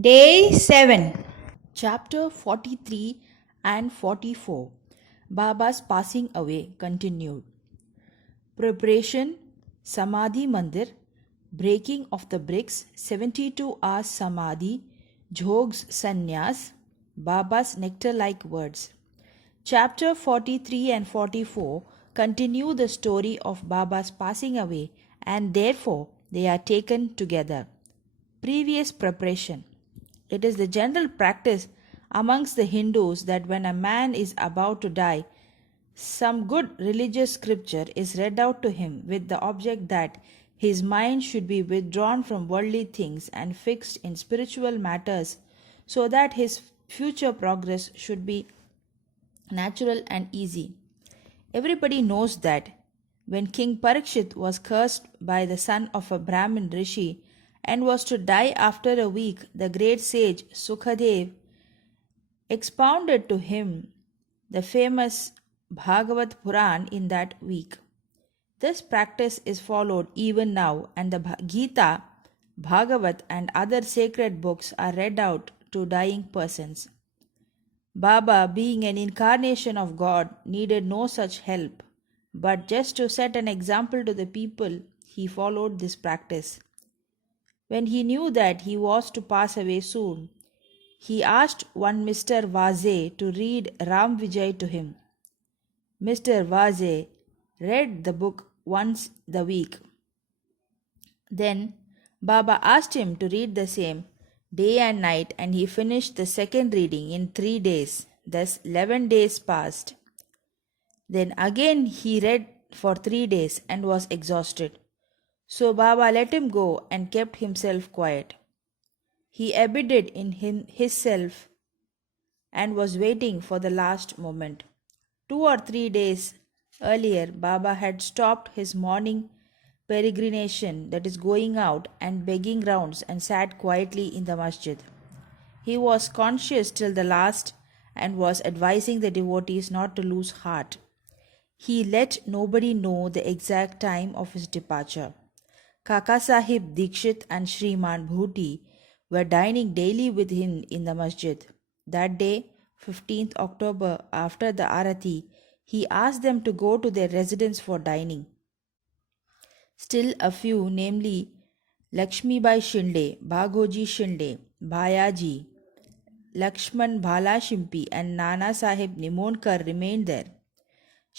Day 7. Chapter 43 and 44 Baba's passing away continued. Preparation Samadhi Mandir, breaking of the bricks, 72 hours Samadhi, Jog's Sannyas, Baba's nectar like words. Chapter 43 and 44 continue the story of Baba's passing away and therefore they are taken together. Previous preparation. It is the general practice amongst the Hindus that when a man is about to die, some good religious scripture is read out to him with the object that his mind should be withdrawn from worldly things and fixed in spiritual matters so that his future progress should be natural and easy. Everybody knows that when King Parikshit was cursed by the son of a Brahmin rishi and was to die after a week, the great sage Sukadev expounded to him the famous Bhagavat Puran in that week. This practice is followed even now, and the Gita, Bhagavat, and other sacred books are read out to dying persons. Baba, being an incarnation of God, needed no such help, but just to set an example to the people, he followed this practice. When he knew that he was to pass away soon, he asked one Mr. Vaze to read Ram Vijay to him. Mr. Vaze read the book once the week. Then Baba asked him to read the same day and night, and he finished the second reading in 3 days. Thus 11 days passed. Then again he read for 3 days and was exhausted. So Baba let him go and kept himself quiet. He abided in himself and was waiting for the last moment. 2 or 3 days earlier, Baba had stopped his morning peregrination, that is, going out and begging rounds, and sat quietly in the masjid. He was conscious till the last and was advising the devotees not to lose heart. He let nobody know the exact time of his departure. Kaka Sahib Dikshit and Shriman Bhuti were dining daily with him in the masjid. That day, 15th October, after the Arati, he asked them to go to their residence for dining. Still a few, namely Lakshmibai Shinde, Bhagoji Shinde, Bhayaji, Lakshman Bhala Shimpi, and Nana Sahib Nimonkar remained there.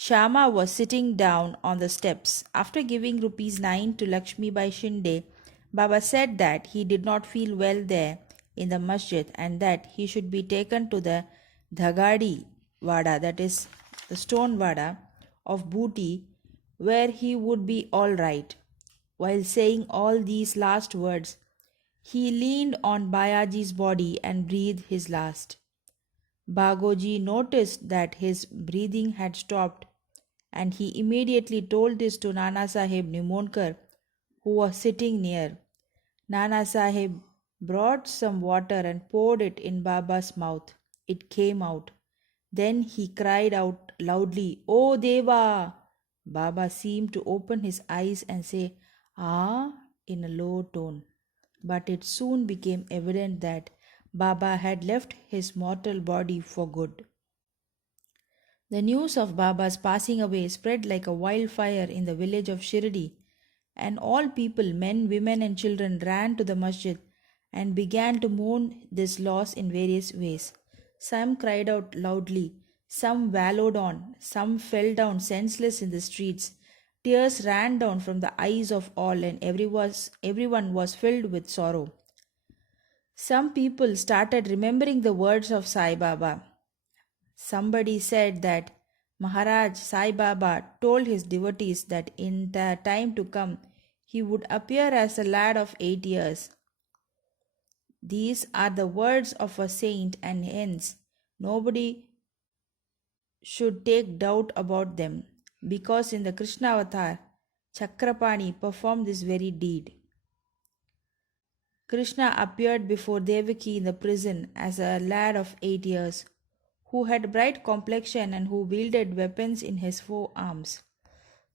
Shama was sitting down on the steps. After giving ₹9 to Lakshmibai Shinde, Baba said that he did not feel well there in the masjid and that he should be taken to the Dhagadi Vada, that is the stone Vada of Booty, where he would be all right. While saying all these last words, he leaned on Bayaji's body and breathed his last. Bagoji noticed that his breathing had stopped, and he immediately told this to Nana Sahib Nimonkar, who was sitting near. Nana Sahib brought some water and poured it in Baba's mouth. It came out. Then he cried out loudly, "O Deva!" Baba seemed to open his eyes and say, "Ah," in a low tone. But it soon became evident that Baba had left his mortal body for good. The news of Baba's passing away spread like a wildfire in the village of Shirdi, and all people, men, women, and children, ran to the masjid and began to mourn this loss in various ways. Some cried out loudly, some wallowed on, some fell down senseless in the streets. Tears ran down from the eyes of all, and everyone was filled with sorrow. Some people started remembering the words of Sai Baba. Somebody said that Maharaj Sai Baba told his devotees that in the time to come he would appear as a lad of 8 years. These are the words of a saint, and hence nobody should take doubt about them, because in the Krishna avatar, Chakrapani performed this very deed. Krishna appeared before Devaki in the prison as a lad of 8 years, who had bright complexion and who wielded weapons in his forearms.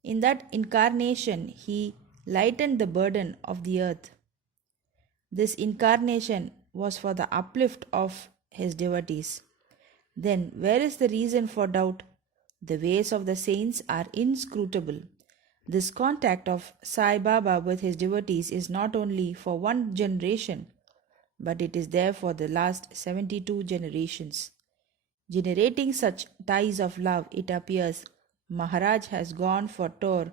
In that incarnation, he lightened the burden of the earth. This incarnation was for the uplift of his devotees. Then where is the reason for doubt? The ways of the saints are inscrutable. This contact of Sai Baba with his devotees is not only for one generation, but it is there for the last 72 generations. Generating such ties of love, it appears Maharaj has gone for tour,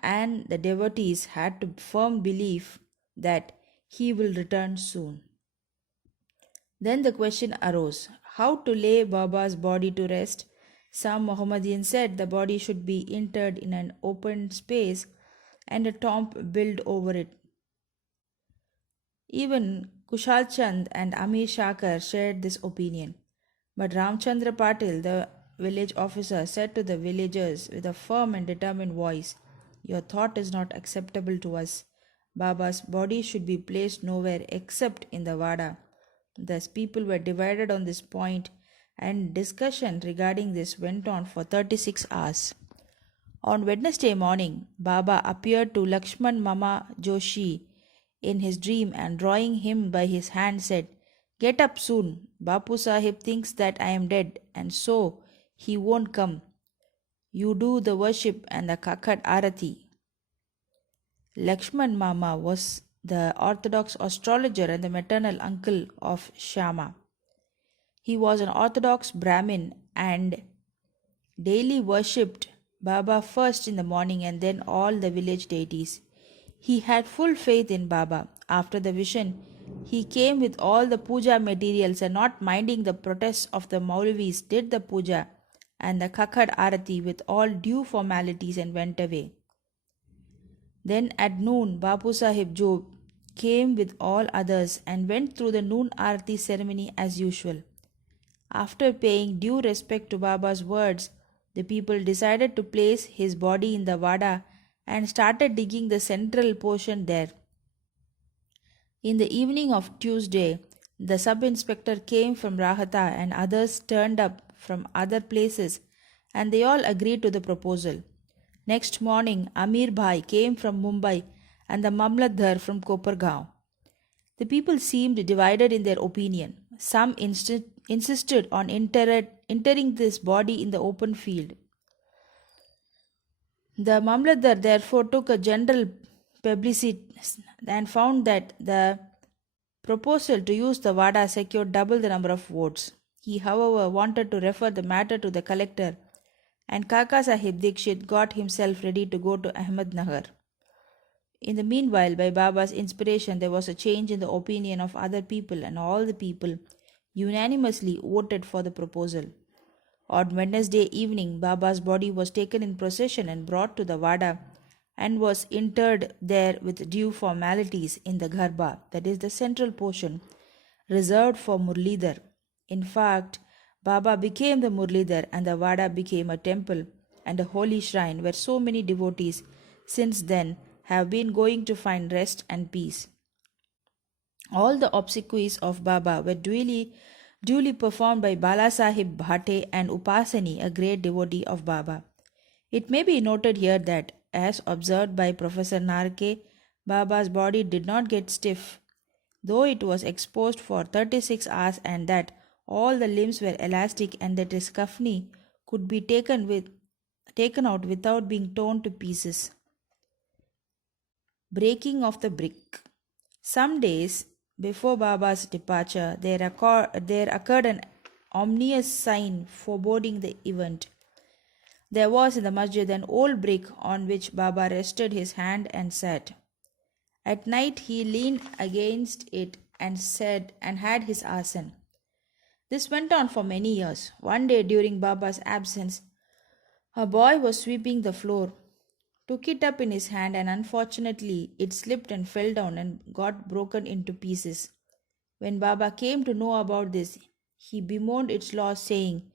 and the devotees had to firm belief that he will return soon. Then the question arose, how to lay Baba's body to rest? Some Mohammedans said the body should be interred in an open space and a tomb built over it. Even Kushal Chand and Amir Shakar shared this opinion. But Ramchandra Patil, the village officer, said to the villagers with a firm and determined voice, your thought is not acceptable to us. Baba's body should be placed nowhere except in the Vada. Thus people were divided on this point, and discussion regarding this went on for 36 hours. On Wednesday morning, Baba appeared to Lakshman Mama Joshi in his dream and drawing him by his hand said, get up soon. Bapu Sahib thinks that I am dead and so he won't come. You do the worship and the Kakad Arati. Lakshman Mama was the orthodox astrologer and the maternal uncle of Shyama. He was an orthodox Brahmin and daily worshipped Baba first in the morning and then all the village deities. He had full faith in Baba. After the vision, he came with all the puja materials and not minding the protests of the Maulavis did the puja and the Kakad Arati with all due formalities and went away. Then at noon, Bapu Sahib Job came with all others and went through the noon Arati ceremony as usual. After paying due respect to Baba's words, the people decided to place his body in the Vada and started digging the central portion there. In the evening of Tuesday, the sub-inspector came from Rahata and others turned up from other places and they all agreed to the proposal. Next morning, Amir Bhai came from Mumbai and the Mamlatdar from Kopargaon. The people seemed divided in their opinion. Some insisted on interring this body in the open field. The Mamlatdar therefore took a general publicity and found that the proposal to use the Vada secured double the number of votes. He, however, wanted to refer the matter to the collector, and Kaka Sahib Dikshit got himself ready to go to Ahmednagar. In the meanwhile, by Baba's inspiration, there was a change in the opinion of other people, and all the people unanimously voted for the proposal. On Wednesday evening, Baba's body was taken in procession and brought to the Vada and was interred there with due formalities in the Garbha, that is the central portion, reserved for Murlidhar. In fact, Baba became the Murlidhar and the Vada became a temple and a holy shrine where so many devotees since then have been going to find rest and peace. All the obsequies of Baba were duly performed by Bala Sahib Bhate and Upasani, a great devotee of Baba. It may be noted here that, as observed by Professor Narke, Baba's body did not get stiff, though it was exposed for 36 hours, and that all the limbs were elastic and that his kafni could be taken out without being torn to pieces. Breaking of the brick. Some days before Baba's departure, there occurred an ominous sign foreboding the event. There was in the masjid an old brick on which Baba rested his hand and sat. At night he leaned against it and had his asan. This went on for many years. One day during Baba's absence, a boy was sweeping the floor, took it up in his hand, and unfortunately it slipped and fell down and got broken into pieces. When Baba came to know about this, he bemoaned its loss, saying,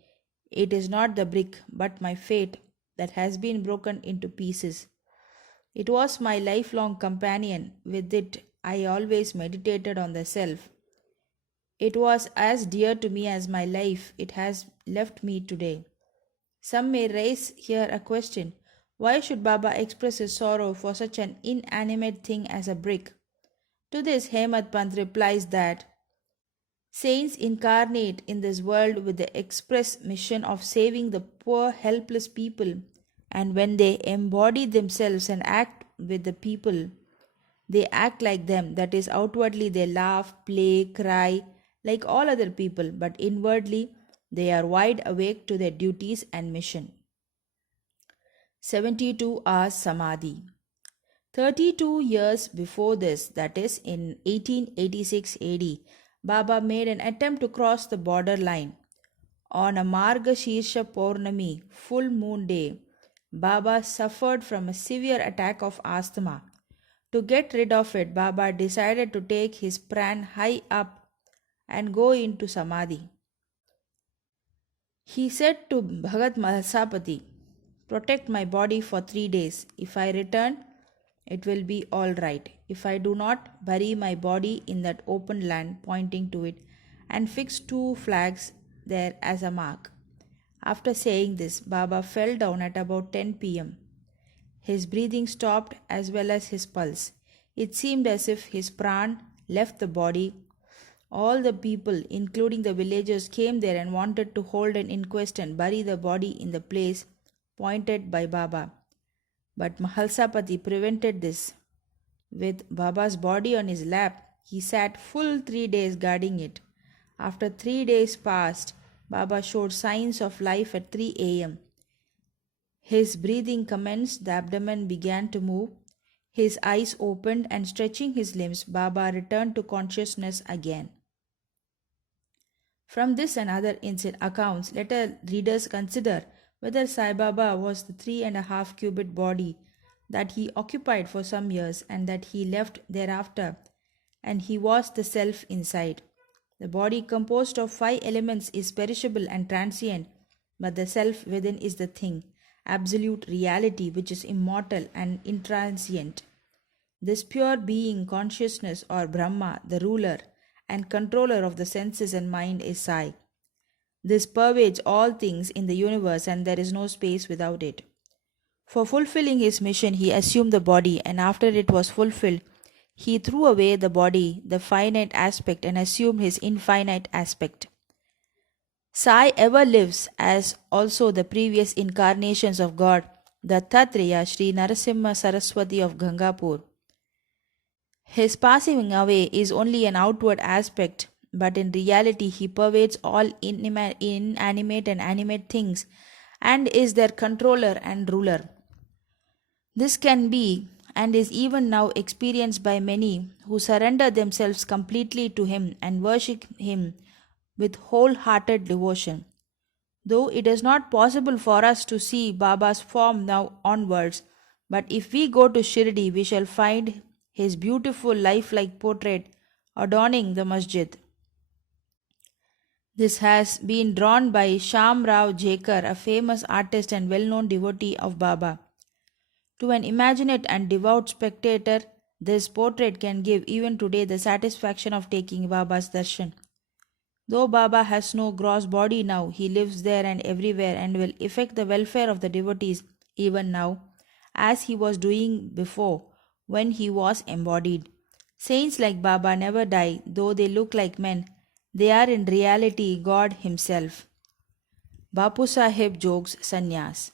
"It is not the brick, but my fate that has been broken into pieces. It was my lifelong companion. With it I always meditated on the self. It was as dear to me as my life. It has left me today." Some may raise here a question. Why should Baba express his sorrow for such an inanimate thing as a brick? To this, Hemad Pant replies that Saints incarnate in this world with the express mission of saving the poor, helpless people, and when they embody themselves and act with the people, they act like them. That is, outwardly they laugh, play, cry like all other people, but inwardly they are wide awake to their duties and mission. 72 hours Samadhi. 32 years before this, that is in 1886 AD, Baba made an attempt to cross the border line. On a Margashirsha Purnami, full moon day, Baba suffered from a severe attack of asthma. To get rid of it, Baba decided to take his pran high up and go into Samadhi. He said to Bhagat Mahasapati, "Protect my body for 3 days. If I return, it will be all right. If I do not, bury my body in that open land," pointing to it, and fix 2 flags there as a mark. After saying this, Baba fell down at about 10 p.m. His breathing stopped as well as his pulse. It seemed as if his pran left the body. All the people, including the villagers, came there and wanted to hold an inquest and bury the body in the place pointed by Baba. But Mahalsapati prevented this. With Baba's body on his lap, he sat full 3 days guarding it. After 3 days passed, Baba showed signs of life at 3 a.m. His breathing commenced, the abdomen began to move, his eyes opened, and stretching his limbs, Baba returned to consciousness again. From this and other accounts, let our readers consider whether Sai Baba was the 3.5 cubit body that he occupied for some years and that he left thereafter, and he was the self inside. The body composed of 5 elements is perishable and transient, but the self within is the thing, absolute reality, which is immortal and intransient. This pure being, consciousness or Brahma, the ruler and controller of the senses and mind, is Sai. This pervades all things in the universe and there is no space without it. For fulfilling his mission, he assumed the body, and after it was fulfilled, he threw away the body, the finite aspect, and assumed his infinite aspect. Sai ever lives, as also the previous incarnations of God, the Tattreya Sri Narasimha Saraswati of Gangapur. His passing away is only an outward aspect, but in reality he pervades all inanimate and animate things and is their controller and ruler. This can be and is even now experienced by many who surrender themselves completely to him and worship him with wholehearted devotion. Though it is not possible for us to see Baba's form now onwards, but if we go to Shirdi, we shall find his beautiful lifelike portrait adorning the masjid. This has been drawn by Sham Rao Jekar, a famous artist and well-known devotee of Baba. To an imaginative and devout spectator, this portrait can give even today the satisfaction of taking Baba's darshan. Though Baba has no gross body now, he lives there and everywhere and will effect the welfare of the devotees even now, as he was doing before when he was embodied. Saints like Baba never die, though they look like men. They are in reality God himself. Bapu Sahib Jogs Sannyas.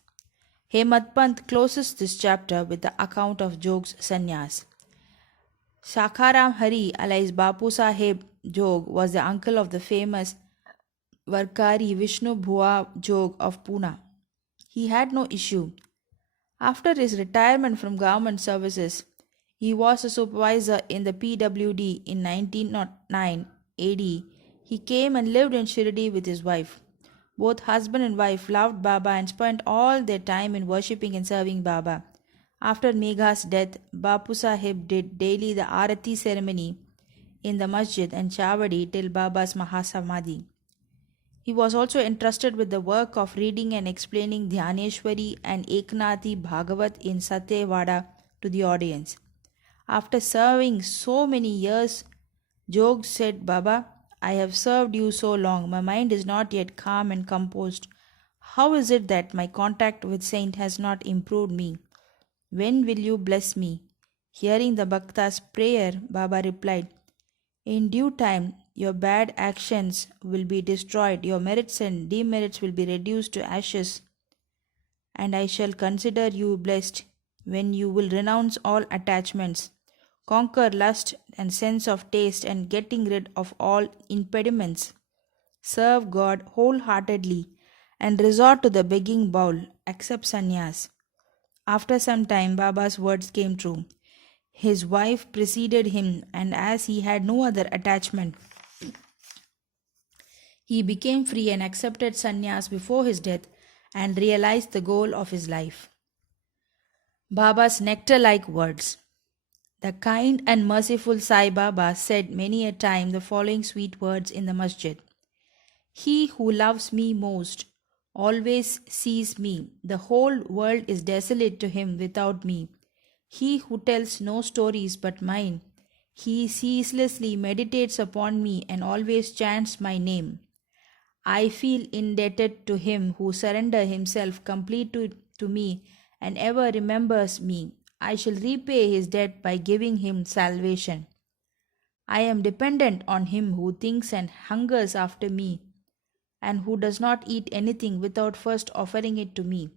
Hemad Pant closes this chapter with the account of Jogs Sannyas. Shakaram Hari alias Bapu Sahib Jog was the uncle of the famous Varkari Vishnu Bhua Jog of Pune. He had no issue. After his retirement from government services, he was a supervisor in the PWD in 1909 AD. He came and lived in Shirdi with his wife. Both husband and wife loved Baba and spent all their time in worshipping and serving Baba. After Megha's death, Bapu Sahib did daily the Arati ceremony in the masjid and Chavadi till Baba's Mahasamadhi. He was also entrusted with the work of reading and explaining Dhyaneshwari and Eknathi Bhagavat in Satyavada to the audience. After serving so many years, Jog said, "Baba, I have served you so long, my mind is not yet calm and composed. How is it that my contact with Saint has not improved me? When will you bless me?" Hearing the Bhakta's prayer, Baba replied, In due time, your bad actions will be destroyed, your merits and demerits will be reduced to ashes, and I shall consider you blessed when you will renounce all attachments, conquer lust and sense of taste, and getting rid of all impediments. Serve God wholeheartedly and resort to the begging bowl, accept sannyas. After some time, Baba's words came true. His wife preceded him, and as he had no other attachment, he became free and accepted sannyas before his death and realized the goal of his life. Baba's nectar like words. The kind and merciful Sai Baba said many a time the following sweet words in the masjid. He who loves me most always sees me. The whole world is desolate to him without me. He who tells no stories but mine, he ceaselessly meditates upon me and always chants my name. I feel indebted to him who surrenders himself completely to me and ever remembers me. I shall repay his debt by giving him salvation. I am dependent on him who thinks and hungers after me, and who does not eat anything without first offering it to me.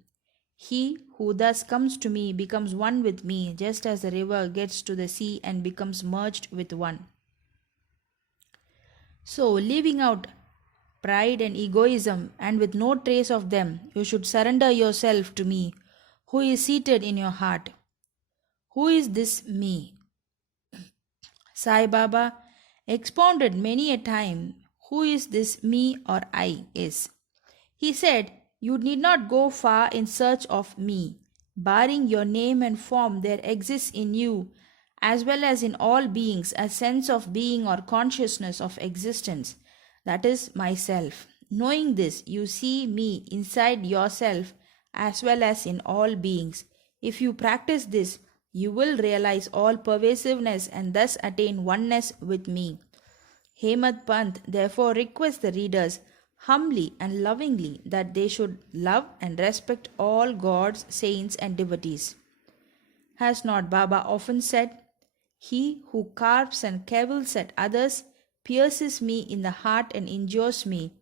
He who thus comes to me becomes one with me, just as the river gets to the sea and becomes merged with one. So, leaving out pride and egoism, and with no trace of them, you should surrender yourself to me, who is seated in your heart. Who is this me? Sai Baba expounded many a time who is this me or I is. He said, you need not go far in search of me. Barring your name and form, there exists in you, as well as in all beings, a sense of being or consciousness of existence. That is myself. Knowing this, you see me inside yourself as well as in all beings. If you practice this, you will realize all pervasiveness and thus attain oneness with me. Hemad Pant therefore requests the readers humbly and lovingly that they should love and respect all gods, saints, and devotees. Has not Baba often said, he who carps and cavils at others pierces me in the heart and injures me,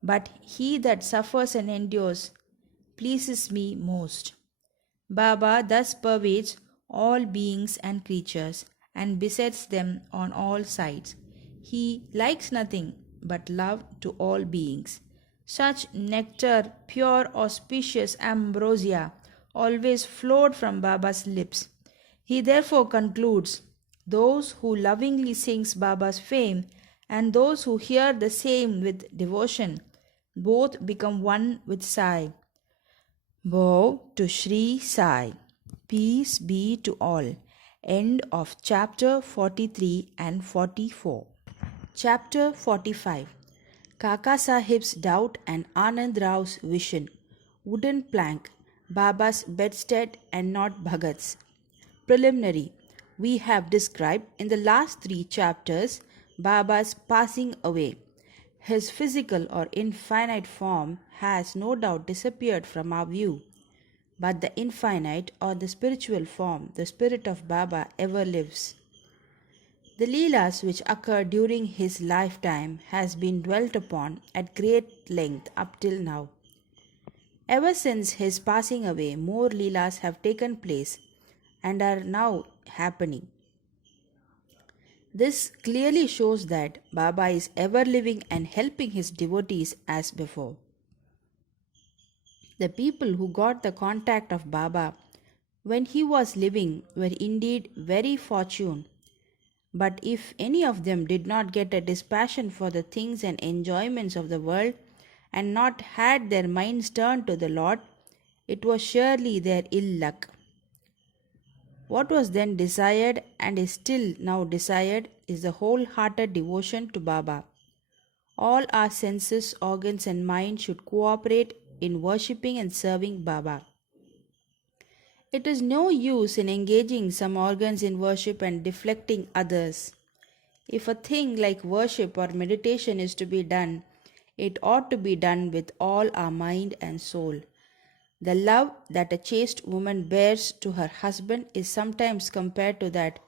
but he that suffers and endures pleases me most. Baba thus pervades all beings and creatures and besets them on all sides. He likes nothing but love to all beings. Such nectar, pure auspicious ambrosia, always flowed from Baba's lips. He therefore concludes, those who lovingly sings Baba's fame and those who hear the same with devotion, both become one with Sai. Bow to Sri Sai. Peace be to all. End of chapter 43 and 44. Chapter 45. Kaka Sahib's doubt and Anand Rao's vision. Wooden plank. Baba's bedstead and not Bhagat's. Preliminary. We have described in the last 3 chapters Baba's passing away. His physical or infinite form has no doubt disappeared from our view, but the infinite or the spiritual form, the spirit of Baba, ever lives. The Leelas which occurred during his lifetime has been dwelt upon at great length up till now. Ever since his passing away, more Leelas have taken place and are now happening. This clearly shows that Baba is ever living and helping his devotees as before. The people who got the contact of Baba when he was living were indeed very fortunate. But if any of them did not get a dispassion for the things and enjoyments of the world and not had their minds turned to the Lord, it was surely their ill luck. What was then desired and is still now desired is the wholehearted devotion to Baba. All our senses, organs, and mind should cooperate in worshipping and serving Baba. It is no use in engaging some organs in worship and deflecting others. If a thing like worship or meditation is to be done, it ought to be done with all our mind and soul. The love that a chaste woman bears to her husband is sometimes compared to that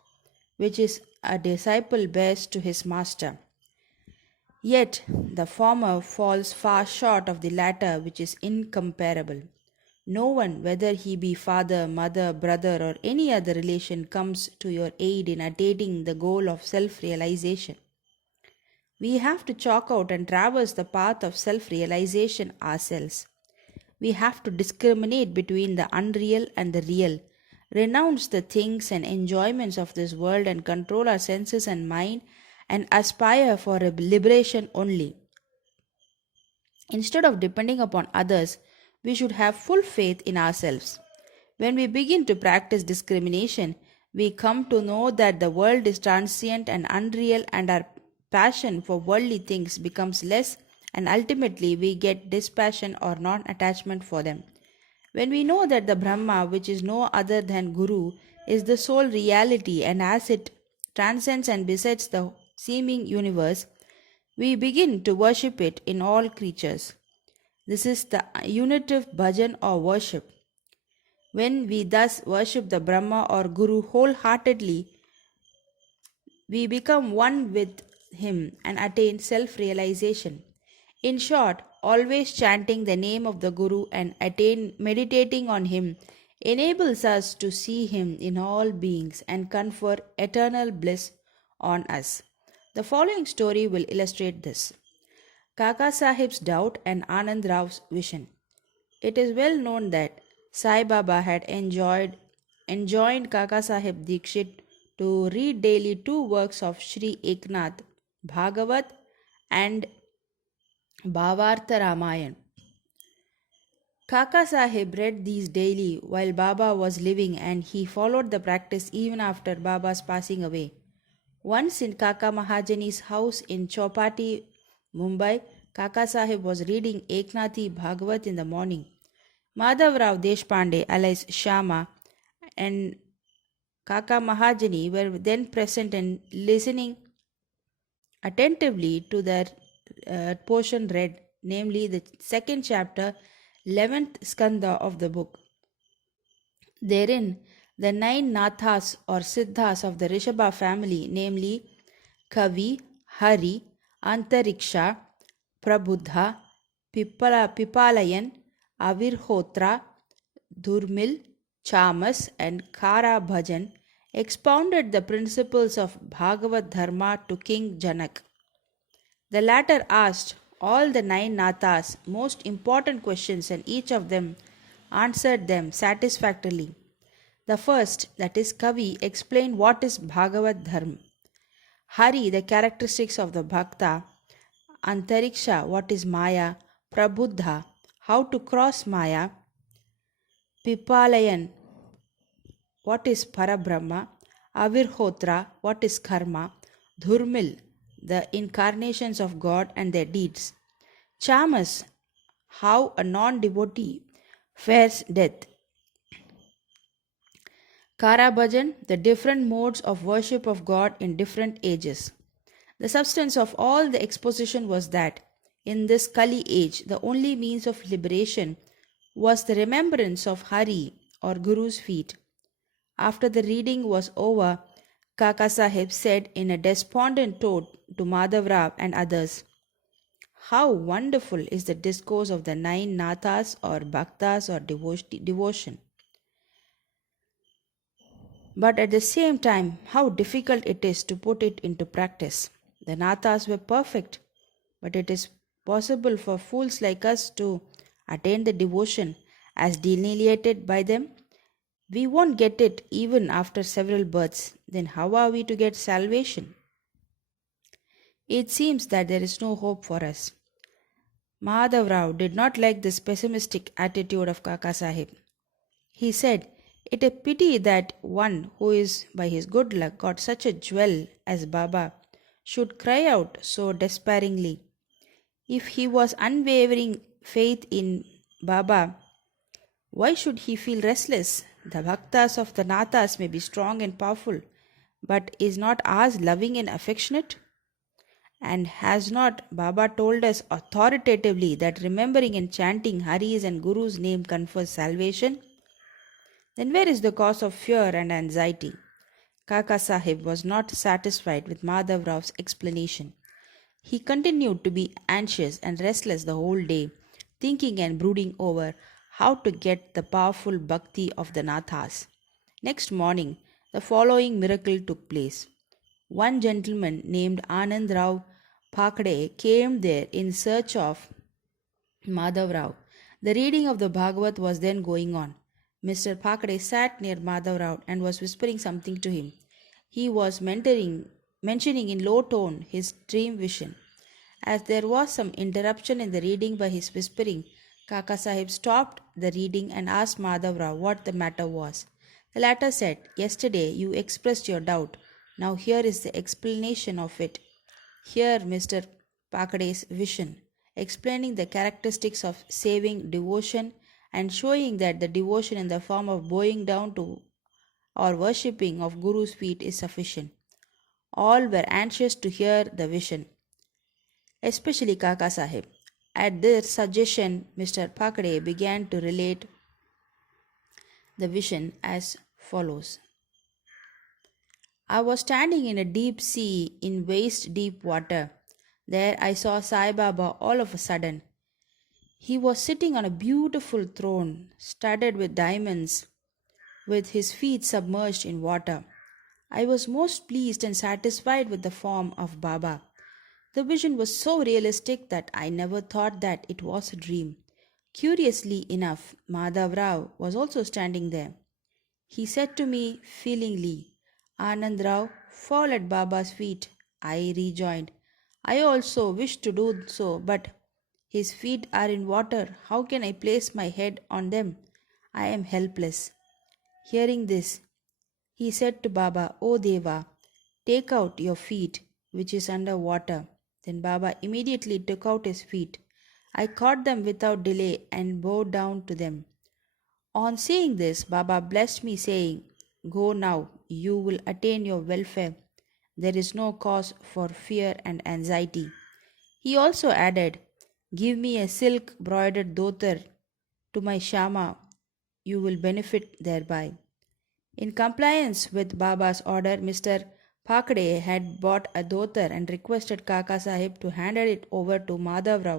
which is a disciple bears to his master. Yet the former falls far short of the latter, which is incomparable. No one, whether he be father, mother, brother, or any other relation, comes to your aid in attaining the goal of self realization. We have to chalk out and traverse the path of self realization ourselves. We have to discriminate between the unreal and the real, renounce the things and enjoyments of this world, and control our senses and mind and aspire for a liberation only. Instead of depending upon others, we should have full faith in ourselves. When we begin to practice discrimination, we come to know that the world is transient and unreal, and our passion for worldly things becomes less, and ultimately we get dispassion or non attachment for them. When we know that the Brahma, which is no other than Guru, is the sole reality, and as it transcends and besets the seeming universe, we begin to worship it in all creatures. This is the unitive bhajan or worship. When we thus worship the Brahma or Guru wholeheartedly, we become one with him and attain self realization. In short, always chanting the name of the Guru and meditating on him enables us to see him in all beings and confer eternal bliss on us. The following story will illustrate this. Kaka Sahib's doubt and Anand Rao's vision. It is well known that Sai Baba had enjoined Kaka Sahib Dikshit to read daily two works of Sri Eknath, Bhagavat and Bhavartha Ramayan. Kaka Sahib read these daily while Baba was living, and he followed the practice even after Baba's passing away. Once in Kaka Mahajani's house in Chowpatty, Mumbai, Kaka Sahib was reading Eknathi Bhagavat in the morning. Madhav Rao Deshpande alias Shama and Kaka Mahajani were then present and listening attentively to the portion read, namely the second chapter, 11th skanda of the book. Therein, the 9 Nathas or Siddhas of the Rishabha family, namely Kavi, Hari, Antariksha, Prabuddha, Pipalayan, Avirhotra, Durmil, Chamas, and Kara Bhajan, expounded the principles of Bhagavad Dharma to King Janak. The latter asked all the 9 Nathas most important questions, and each of them answered them satisfactorily. The first, that is Kavi, explained what is Bhagavad Dharma. Hari, the characteristics of the Bhakta. Antariksha, what is Maya. Prabuddha, how to cross Maya. Pipalayan, what is Parabrahma. Avirhotra, what is Karma. Dhurmil, the incarnations of God and their deeds. Chamas, how a non-devotee fares death. Karabhajan, the different modes of worship of God in different ages. The substance of all the exposition was that, in this Kali age, the only means of liberation was the remembrance of Hari or Guru's feet. After the reading was over, Kaka Sahib said in a despondent tone to Madhav Rao and others, "How wonderful is the discourse of the 9 Nathas or Bhaktas or devotion! But at the same time, how difficult it is to put it into practice. The Nathas were perfect, but it is possible for fools like us to attain the devotion as delineated by them. We won't get it even after several births. Then how are we to get salvation? It seems that there is no hope for us." Madhav Rao did not like this pessimistic attitude of Kaka Sahib. He said, "It is a pity that one who is by his good luck got such a jewel as Baba should cry out so despairingly. If he was unwavering faith in Baba, why should he feel restless? The bhaktas of the Nathas may be strong and powerful, but is not ours loving and affectionate? And has not Baba told us authoritatively that remembering and chanting Hari's and Guru's name confers salvation? Then where is the cause of fear and anxiety?" Kaka Sahib was not satisfied with Madhav Rao's explanation. He continued to be anxious and restless the whole day, thinking and brooding over how to get the powerful bhakti of the Nathas. Next morning, the following miracle took place. One gentleman named Anand Rao Phakde came there in search of Madhav Rao. The reading of the Bhagavat was then going on. Mr. Phakde sat near Madhav Rao and was whispering something to him. He was mentioning in low tone his dream vision. As there was some interruption in the reading by his whispering, Kaka Sahib stopped the reading and asked Madhav Rao what the matter was. The latter said, "Yesterday you expressed your doubt. Now here is the explanation of it." Here Mr. Pakde's vision, explaining the characteristics of saving devotion and showing that the devotion in the form of bowing down to or worshipping of Guru's feet is sufficient. All were anxious to hear the vision, especially Kaka Sahib. At this suggestion, Mr. Pakde began to relate the vision as follows. I was standing in a deep sea in waist deep water. There I saw Sai Baba all of a sudden. He was sitting on a beautiful throne studded with diamonds, with his feet submerged in water. I was most pleased and satisfied with the form of Baba. The vision was so realistic that I never thought that it was a dream. Curiously enough, Madhav Rao was also standing there. He said to me feelingly, "Anand Rao, fall at Baba's feet." I rejoined, "I also wish to do so, but his feet are in water. How can I place my head on them? I am helpless." Hearing this, he said to Baba, "O Deva, take out your feet, which is under water." Then Baba immediately took out his feet. I caught them without delay and bowed down to them. On seeing this, Baba blessed me, saying, "Go now, you will attain your welfare. There is no cause for fear and anxiety." He also added, "Give me a silk broidered dhotar to my Shama, you will benefit thereby." In compliance with Baba's order, Mr. Phakde had bought a dhotar and requested Kaka Sahib to hand it over to Madhav Rao,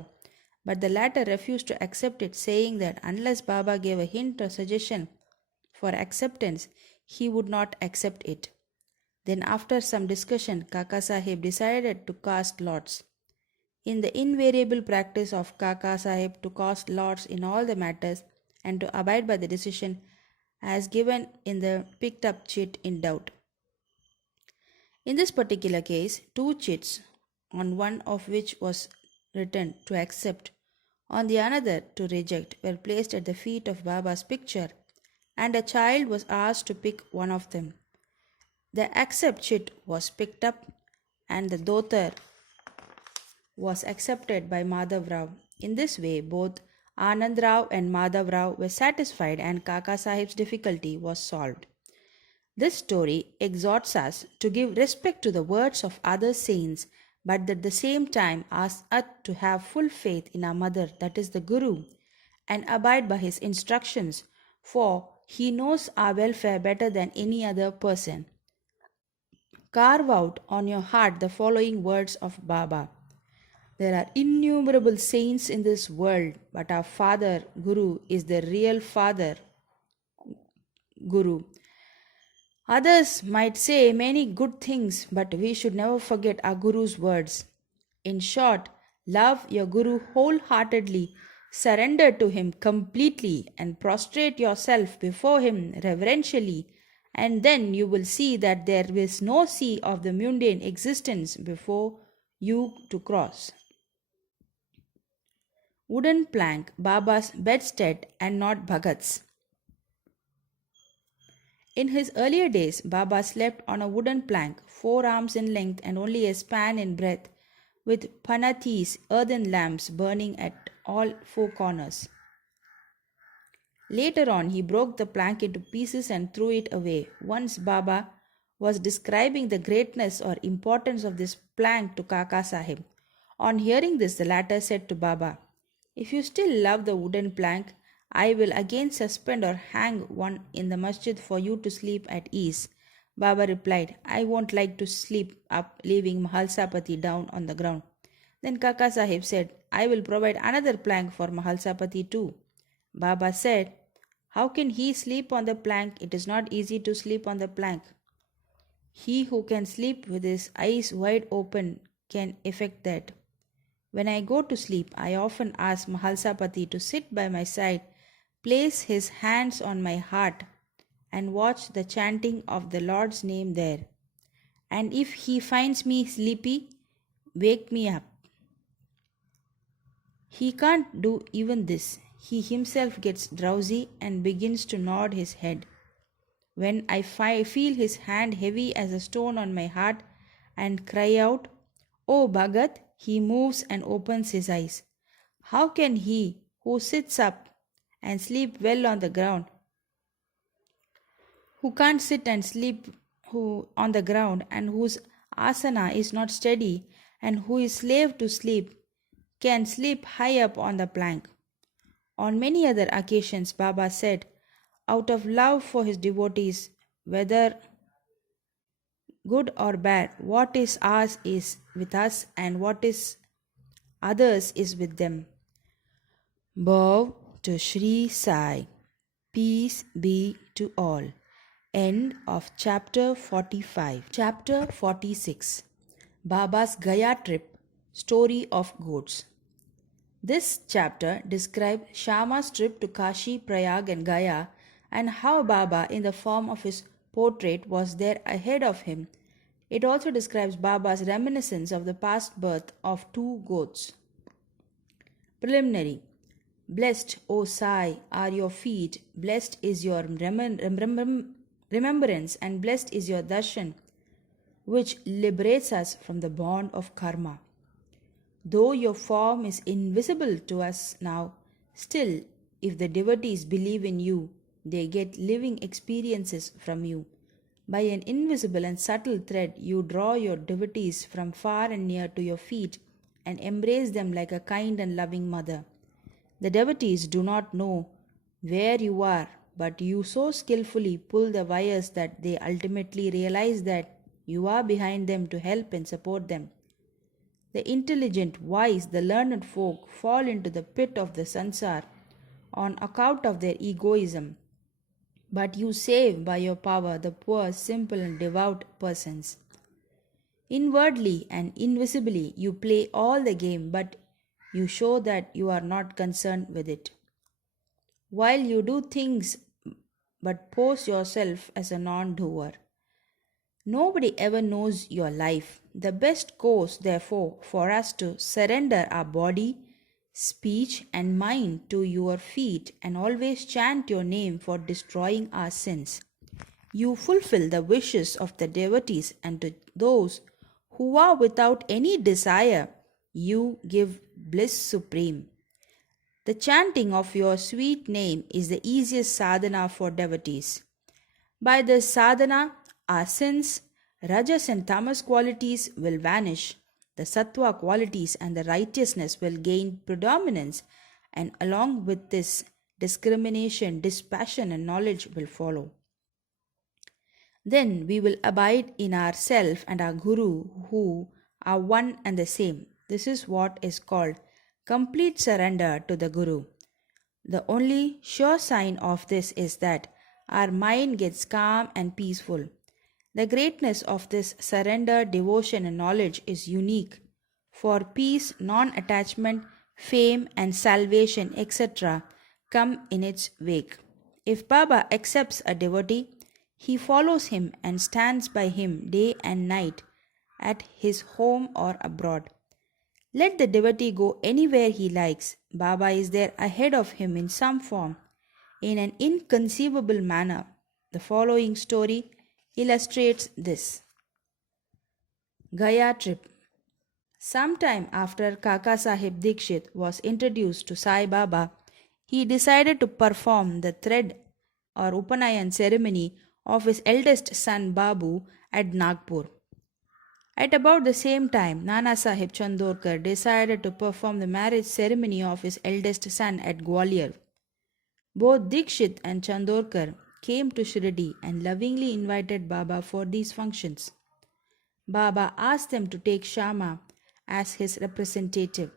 but the latter refused to accept it, saying that unless Baba gave a hint or suggestion for acceptance, he would not accept it. Then, after some discussion, Kaka Sahib decided to cast lots. In the invariable practice of Kaka Sahib to cast lots in all the matters and to abide by the decision as given in the picked up chit in doubt. In this particular case, two chits, on one of which was written to accept, on the another to reject, were placed at the feet of Baba's picture, and a child was asked to pick one of them. The accept chit was picked up, and the dhotar was accepted by Madhav Rao. In this way, both Anand Rao and Madhav Rao were satisfied, and Kaka Sahib's difficulty was solved. This story exhorts us to give respect to the words of other saints, but at the same time asks us to have full faith in our mother, that is the Guru, and abide by his instructions, for he knows our welfare better than any other person. Carve out on your heart the following words of Baba. There are innumerable saints in this world, but our Father, Guru, is the real Father, Guru. Others might say many good things, but we should never forget our Guru's words. In short, love your Guru wholeheartedly, surrender to him completely, and prostrate yourself before him reverentially, and then you will see that there is no sea of the mundane existence before you to cross. Wooden plank, Baba's bedstead and not Bhagat's. In his earlier days, Baba slept on a wooden plank, 4 arms in length and only a span in breadth, with panathis, earthen lamps, burning at all 4 corners. Later on, he broke the plank into pieces and threw it away. Once Baba was describing the greatness or importance of this plank to Kaka Sahib. On hearing this, the latter said to Baba, "If you still love the wooden plank, I will again suspend or hang one in the masjid for you to sleep at ease." Baba replied, I won't like to sleep up, leaving Mahalsapati down on the ground. Then Kaka Sahib said, I will provide another plank for Mahalsapati too. Baba said, how can he sleep on the plank? It is not easy to sleep on the plank. He who can sleep with his eyes wide open can effect that. When I go to sleep, I often ask Mahalsapati to sit by my side, place his hands on my heart, and watch the chanting of the Lord's name there. And if he finds me sleepy, wake me up. He can't do even this. He himself gets drowsy and begins to nod his head. When I feel his hand heavy as a stone on my heart and cry out, O Bhagat, he moves and opens his eyes. How can he who sits up and sleep well on the ground, who can't sit and sleep on the ground, and whose asana is not steady, and who is slave to sleep, can sleep high up on the plank? On many other occasions, Baba said, out of love for his devotees, whether good or bad, what is ours is with us, and what is others is with them. Bow to Sri Sai. Peace be to all. End of chapter 45. Chapter 46. Baba's Gaya trip. Story of goats. This chapter describes Shyama's trip to Kashi, Prayag and Gaya, and how Baba in the form of his portrait was there ahead of him. It also describes Baba's reminiscence of the past birth of two goats. Preliminary. Blessed, O Sai, are your feet, blessed is your remembrance, and blessed is your darshan, which liberates us from the bond of karma. Though your form is invisible to us now, still, if the devotees believe in you, they get living experiences from you. By an invisible and subtle thread, you draw your devotees from far and near to your feet and embrace them like a kind and loving mother. The devotees do not know where you are, but you so skillfully pull the wires that they ultimately realize that you are behind them to help and support them. The intelligent, wise, the learned folk fall into the pit of the sansar on account of their egoism, but you save by your power the poor, simple and devout persons. Inwardly and invisibly you play all the game, but you show that you are not concerned with it. While you do things but pose yourself as a non-doer. Nobody ever knows your life. The best course, therefore, for us to surrender our body, speech and mind to your feet and always chant your name for destroying our sins. You fulfill the wishes of the devotees, and to those who are without any desire, you give bliss supreme. The chanting of your sweet name is the easiest sadhana for devotees. By this sadhana, our sins, rajas and tamas qualities will vanish. The sattva qualities and the righteousness will gain predominance, and along with this, discrimination, dispassion and knowledge will follow. Then we will abide in ourself and our Guru, who are one and the same. This is what is called complete surrender to the Guru. The only sure sign of this is that our mind gets calm and peaceful. The greatness of this surrender, devotion and knowledge is unique. For peace, non-attachment, fame and salvation, etc. come in its wake. If Baba accepts a devotee, he follows him and stands by him day and night at his home or abroad. Let the devotee go anywhere he likes. Baba is there ahead of him in some form, in an inconceivable manner. The following story illustrates this. Gaya trip. Sometime after Kaka Sahib Dikshit was introduced to Sai Baba, he decided to perform the thread or Upanayan ceremony of his eldest son Babu at Nagpur. At about the same time, Nana Sahib Chandorkar decided to perform the marriage ceremony of his eldest son at Gwalior. Both Dikshit and Chandorkar came to Shirdi and lovingly invited Baba for these functions. Baba asked them to take Shama as his representative.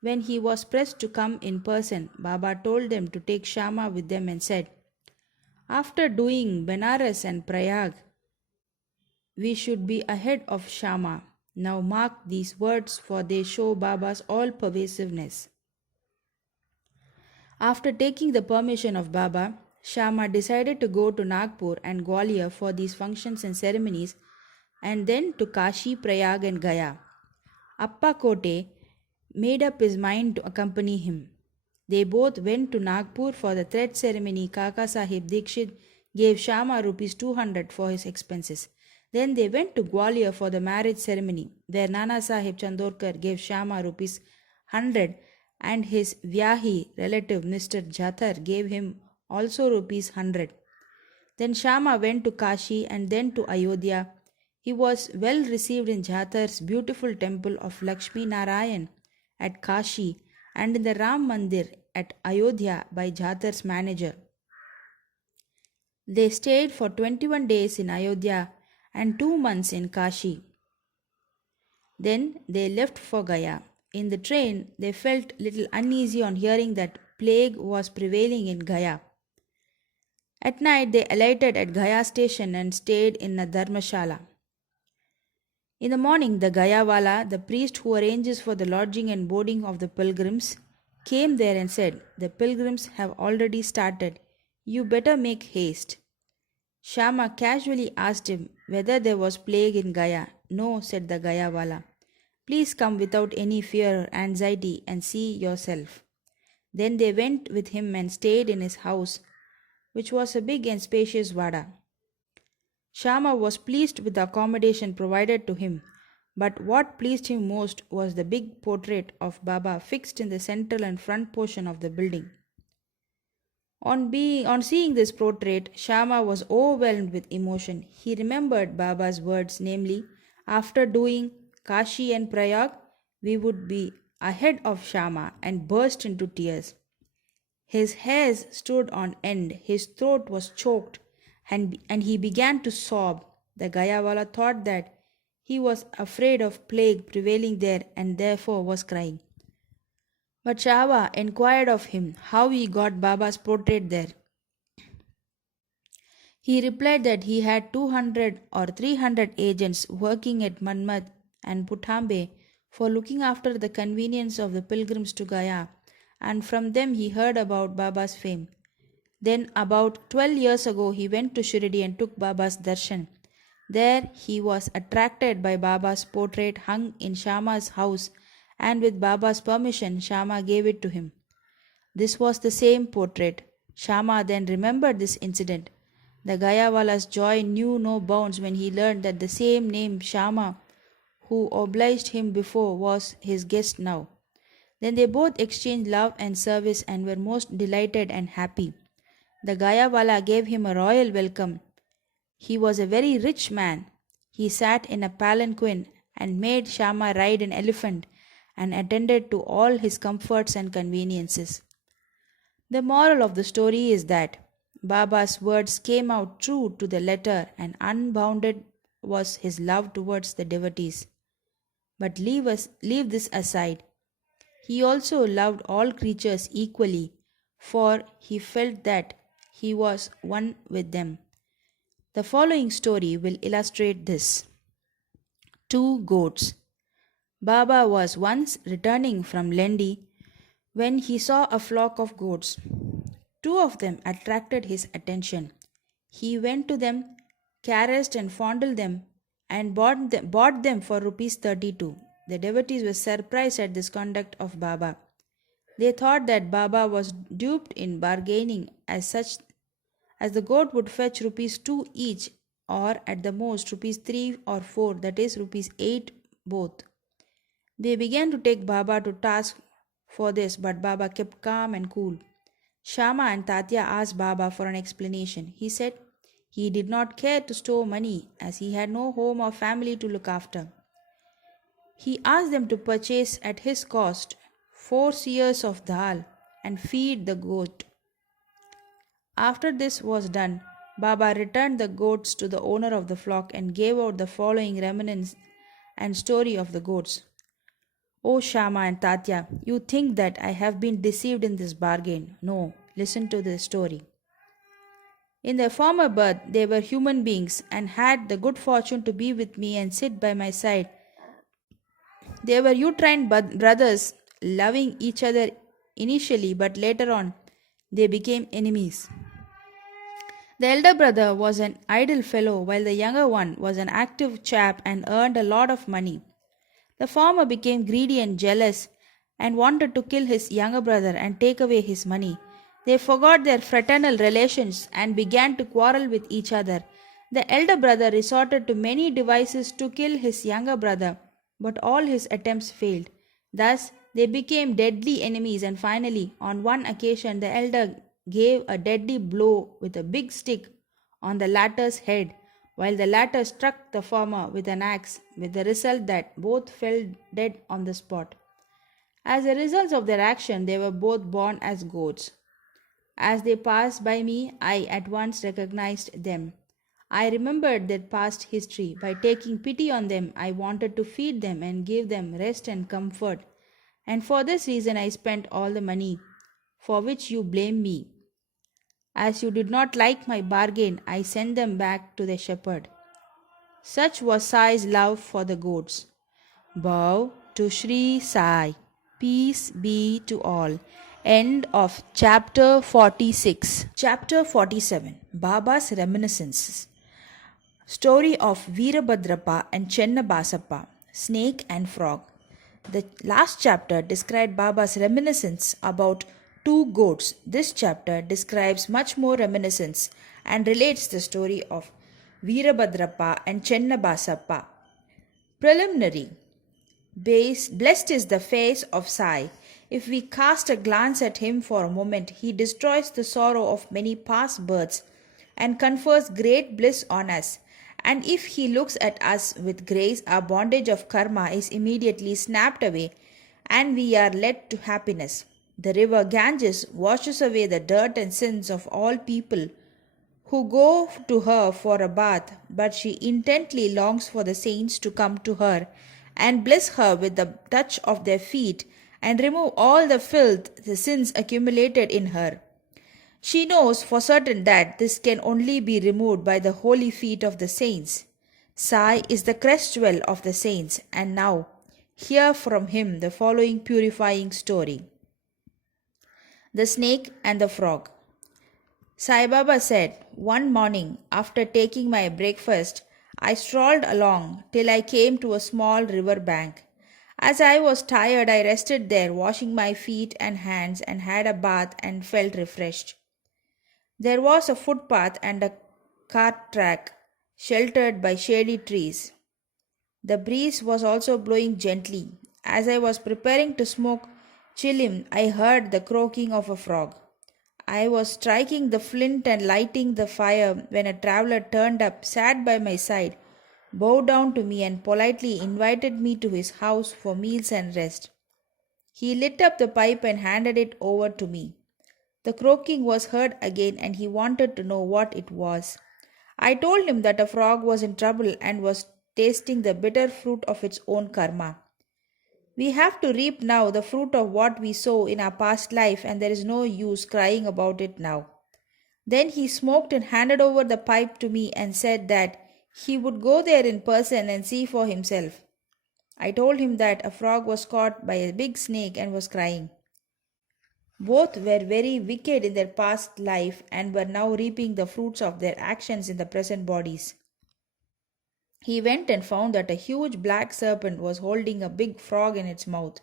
When he was pressed to come in person, Baba told them to take Shama with them and said, "After doing Benares and Prayag, we should be ahead of Shama. Now mark these words, for they show Baba's all-pervasiveness." After taking the permission of Baba, Shama decided to go to Nagpur and Gwalior for these functions and ceremonies, and then to Kashi, Prayag and Gaya. Appa Kote made up his mind to accompany him. They both went to Nagpur for the thread ceremony. Kaka Sahib Dikshit gave Shama rupees 200 for his expenses. Then they went to Gwalior for the marriage ceremony, where Nana Sahib Chandorkar gave Shama rupees 100 and his Vyahi relative Mr. Jathar gave him also rupees 100. Then Shama went to Kashi and then to Ayodhya. He was well received in Jathar's beautiful temple of Lakshmi Narayan at Kashi and in the Ram Mandir at Ayodhya by Jathar's manager. They stayed for 21 days in Ayodhya and 2 months in Kashi. Then they left for Gaya. In the train, they felt little uneasy on hearing that plague was prevailing in Gaya. At night, they alighted at Gaya station and stayed in a dharmashala. In the morning, the Gayawala, the priest who arranges for the lodging and boarding of the pilgrims, came there and said, "The pilgrims have already started. You better make haste." Shama casually asked him whether there was plague in Gaya. "No," said the Gayawala. "Please come without any fear or anxiety and see yourself." Then they went with him and stayed in his house, which was a big and spacious vada. Shama was pleased with the accommodation provided to him, but what pleased him most was the big portrait of Baba fixed in the central and front portion of the building. On seeing this portrait, Shama was overwhelmed with emotion. He remembered Baba's words, namely, "After doing Kashi and Prayag, we would be ahead of Shama," and burst into tears. His hairs stood on end, his throat was choked, and he began to sob. The Gayawala thought that he was afraid of plague prevailing there and therefore was crying. But Shama inquired of him how he got Baba's portrait there. He replied that he had 200 or 300 agents working at Manmad and Puthambe for looking after the convenience of the pilgrims to Gaya, and from them he heard about Baba's fame. Then about 12 years ago he went to Shirdi and took Baba's darshan. There he was attracted by Baba's portrait hung in Shama's house, and with Baba's permission Shama gave it to him. This was the same portrait. Shama then remembered this incident. The Gayawala's joy knew no bounds when he learned that the same name Shama, who obliged him before, was his guest now. Then they both exchanged love and service and were most delighted and happy. The Gayawala gave him a royal welcome. He was a very rich man. He sat in a palanquin and made Shama ride an elephant and attended to all his comforts and conveniences. The moral of the story is that Baba's words came out true to the letter, and unbounded was his love towards the devotees. But leave this aside. He also loved all creatures equally, for he felt that he was one with them. The following story will illustrate this. 2 goats. Baba was once returning from Lendi when he saw a flock of goats. 2 of them attracted his attention. He went to them, caressed and fondled them, and bought them for rupees 32. The devotees were surprised at this conduct of Baba. They thought that Baba was duped in bargaining as the goat would fetch rupees 2 each, or at the most rupees 3 or 4, that is rupees 8 both. They began to take Baba to task for this, but Baba kept calm and cool. Shama and Tatya asked Baba for an explanation. He said he did not care to store money as he had no home or family to look after. He asked them to purchase at his cost 4 seers of dal and feed the goat. After this was done, Baba returned the goats to the owner of the flock and gave out the following reminiscence and story of the goats. O Shama and Tatya, you think that I have been deceived in this bargain. No, listen to the story. In their former birth, they were human beings and had the good fortune to be with me and sit by my side. They were uterine brothers, loving each other initially, but later on they became enemies. The elder brother was an idle fellow, while the younger one was an active chap and earned a lot of money. The former became greedy and jealous and wanted to kill his younger brother and take away his money. They forgot their fraternal relations and began to quarrel with each other. The elder brother resorted to many devices to kill his younger brother, but all his attempts failed. Thus, they became deadly enemies, and finally, on one occasion, the elder gave a deadly blow with a big stick on the latter's head, while the latter struck the former with an axe, with the result that both fell dead on the spot. As a result of their action, they were both born as goats. As they passed by me, I at once recognized them. I remembered their past history. By taking pity on them, I wanted to feed them and give them rest and comfort. And for this reason, I spent all the money, for which you blame me. As you did not like my bargain, I sent them back to the shepherd. Such was Sai's love for the goats. Bow to Sri Sai. Peace be to all. End of chapter 46. Chapter 47. Baba's Reminiscences. Story of Veerabhadrappa and Chennabasappa, Snake and Frog. The last chapter described Baba's reminiscence about two goats. This chapter describes much more reminiscence and relates the story of Veerabhadrappa and Chennabasappa. Preliminary. Blessed is the face of Sai. If we cast a glance at him for a moment, he destroys the sorrow of many past births and confers great bliss on us. And if he looks at us with grace, our bondage of karma is immediately snapped away and we are led to happiness. The river Ganges washes away the dirt and sins of all people who go to her for a bath, but she intently longs for the saints to come to her and bless her with the touch of their feet and remove all the filth, the sins accumulated in her. She knows for certain that this can only be removed by the holy feet of the saints. Sai is the crest jewel of the saints, and now hear from him the following purifying story. The Snake and the Frog. Sai Baba said, one morning after taking my breakfast, I strolled along till I came to a small river bank. As I was tired, I rested there, washing my feet and hands, and had a bath and felt refreshed. There was a footpath and a cart track, sheltered by shady trees. The breeze was also blowing gently. As I was preparing to smoke chilim, I heard the croaking of a frog. I was striking the flint and lighting the fire when a traveler turned up, sat by my side, bowed down to me, and politely invited me to his house for meals and rest. He lit up the pipe and handed it over to me. The croaking was heard again, and he wanted to know what it was. I told him that a frog was in trouble and was tasting the bitter fruit of its own karma. We have to reap now the fruit of what we sow in our past life, and there is no use crying about it now. Then he smoked and handed over the pipe to me and said that he would go there in person and see for himself. I told him that a frog was caught by a big snake and was crying. Both were very wicked in their past life and were now reaping the fruits of their actions in the present bodies. He went and found that a huge black serpent was holding a big frog in its mouth.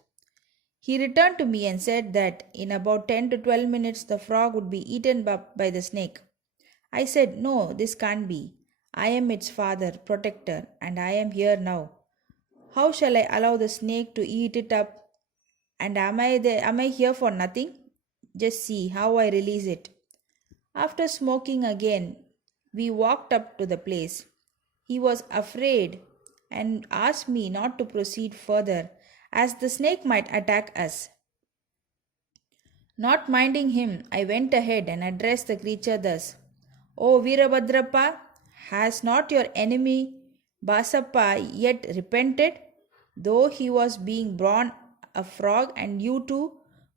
He returned to me and said that in about 10 to 12 minutes the frog would be eaten up by the snake. I said, no, this can't be. I am its father, protector, and I am here now. How shall I allow the snake to eat it up? And am I here for nothing? Just see how I release it. After smoking again, we walked up to the place. He was afraid and asked me not to proceed further, as the snake might attack us. Not minding him, I went ahead and addressed the creature thus. O Virabhadrappa, has not your enemy Basappa yet repented, though he was being born a frog, and you too,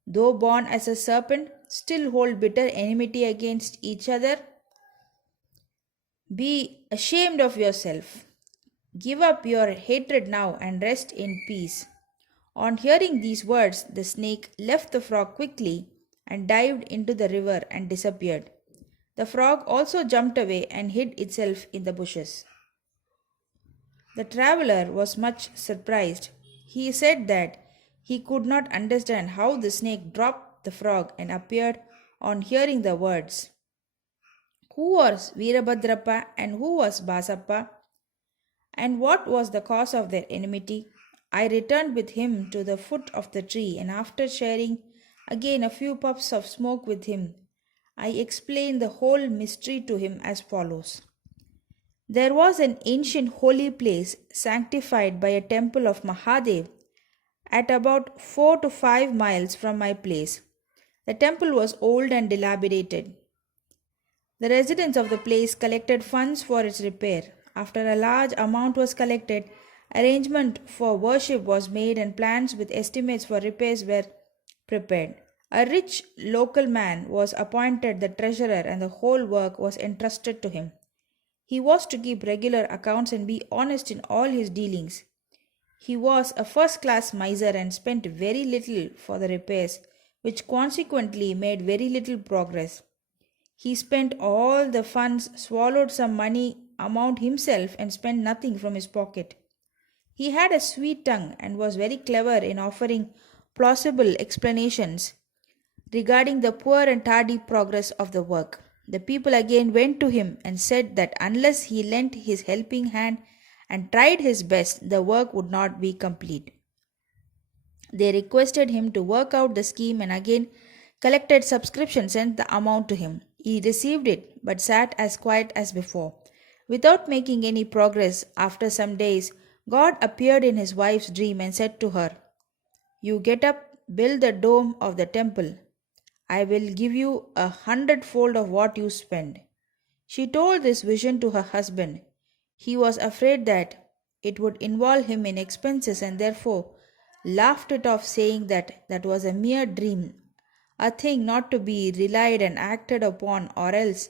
though born as a serpent, still hold bitter enmity against each other? Be ashamed of yourself. Give up your hatred now and rest in peace. On hearing these words, the snake left the frog quickly and dived into the river and disappeared. The frog also jumped away and hid itself in the bushes. The traveler was much surprised. He said that he could not understand how the snake dropped the frog and appeared on hearing the words. Who was Virabhadrappa and who was Basappa? And what was the cause of their enmity? I returned with him to the foot of the tree, and after sharing again a few puffs of smoke with him, I explained the whole mystery to him as follows. There was an ancient holy place sanctified by a temple of Mahadev at about 4 to 5 miles from my place. The temple was old and dilapidated. The residents of the place collected funds for its repair. After a large amount was collected, arrangement for worship was made and plans with estimates for repairs were prepared. A rich local man was appointed the treasurer and the whole work was entrusted to him. He was to keep regular accounts and be honest in all his dealings. He was a first class miser and spent very little for the repairs, which consequently made very little progress. He spent all the funds, swallowed some money amount himself, and spent nothing from his pocket. He had a sweet tongue and was very clever in offering plausible explanations regarding the poor and tardy progress of the work. The people again went to him and said that unless he lent his helping hand and tried his best, the work would not be complete. They requested him to work out the scheme and again collected subscriptions and the amount to him. He received it but sat as quiet as before. Without making any progress, after some days, God appeared in his wife's dream and said to her, You get up, build the dome of the temple. I will give you 100-fold of what you spend. She told this vision to her husband. He was afraid that it would involve him in expenses and therefore laughed it off, saying that that was a mere dream, a thing not to be relied and acted upon, or else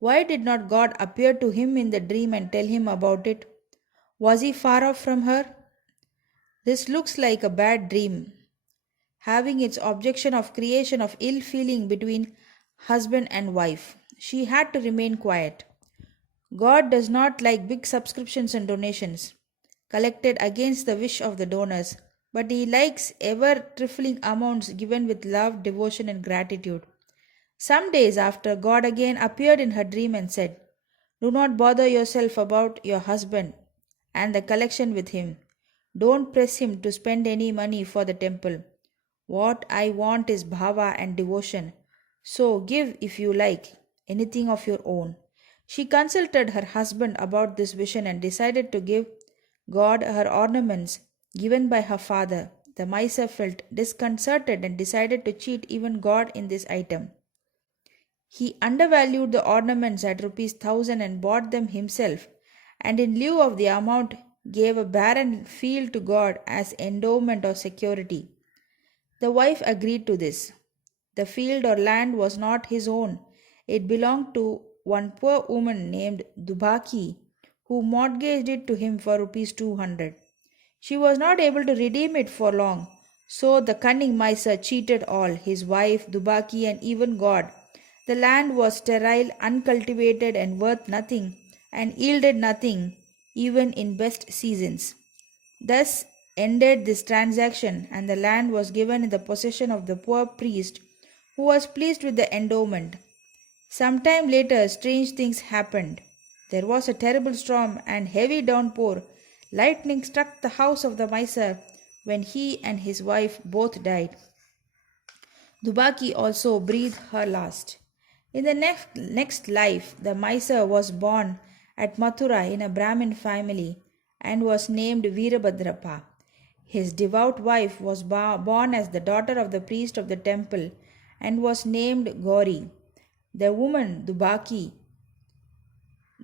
why did not God appear to him in the dream and tell him about it? Was he far off from her? This looks like a bad dream, having its objection of creation of ill feeling between husband and wife. She had to remain quiet. God does not like big subscriptions and donations collected against the wish of the donors, but he likes ever trifling amounts given with love, devotion, and gratitude. Some days after, God again appeared in her dream and said, Do not bother yourself about your husband and the collection with him. Don't press him to spend any money for the temple. What I want is bhava and devotion. So give, if you like, anything of your own. She consulted her husband about this vision and decided to give God her ornaments given by her father. The miser felt disconcerted and decided to cheat even God in this item. He undervalued the ornaments at ₹1,000 and bought them himself, and in lieu of the amount gave a barren field to God as endowment or security. The wife agreed to this. The field or land was not his own. It belonged to one poor woman named Dubaki, who mortgaged it to him for ₹200. She was not able to redeem it for long, so the cunning miser cheated all, his wife, Dubaki, and even God. The land was sterile, uncultivated, and worth nothing, and yielded nothing, even in best seasons. Thus ended this transaction, and the land was given in the possession of the poor priest, who was pleased with the endowment. Some time later, strange things happened. There was a terrible storm and heavy downpour. Lightning struck the house of the miser when he and his wife both died. Dubaki also breathed her last. In the next life, the miser was born at Mathura in a Brahmin family and was named Virabhadrappa. His devout wife was born as the daughter of the priest of the temple and was named Gauri. The woman, Dubaki,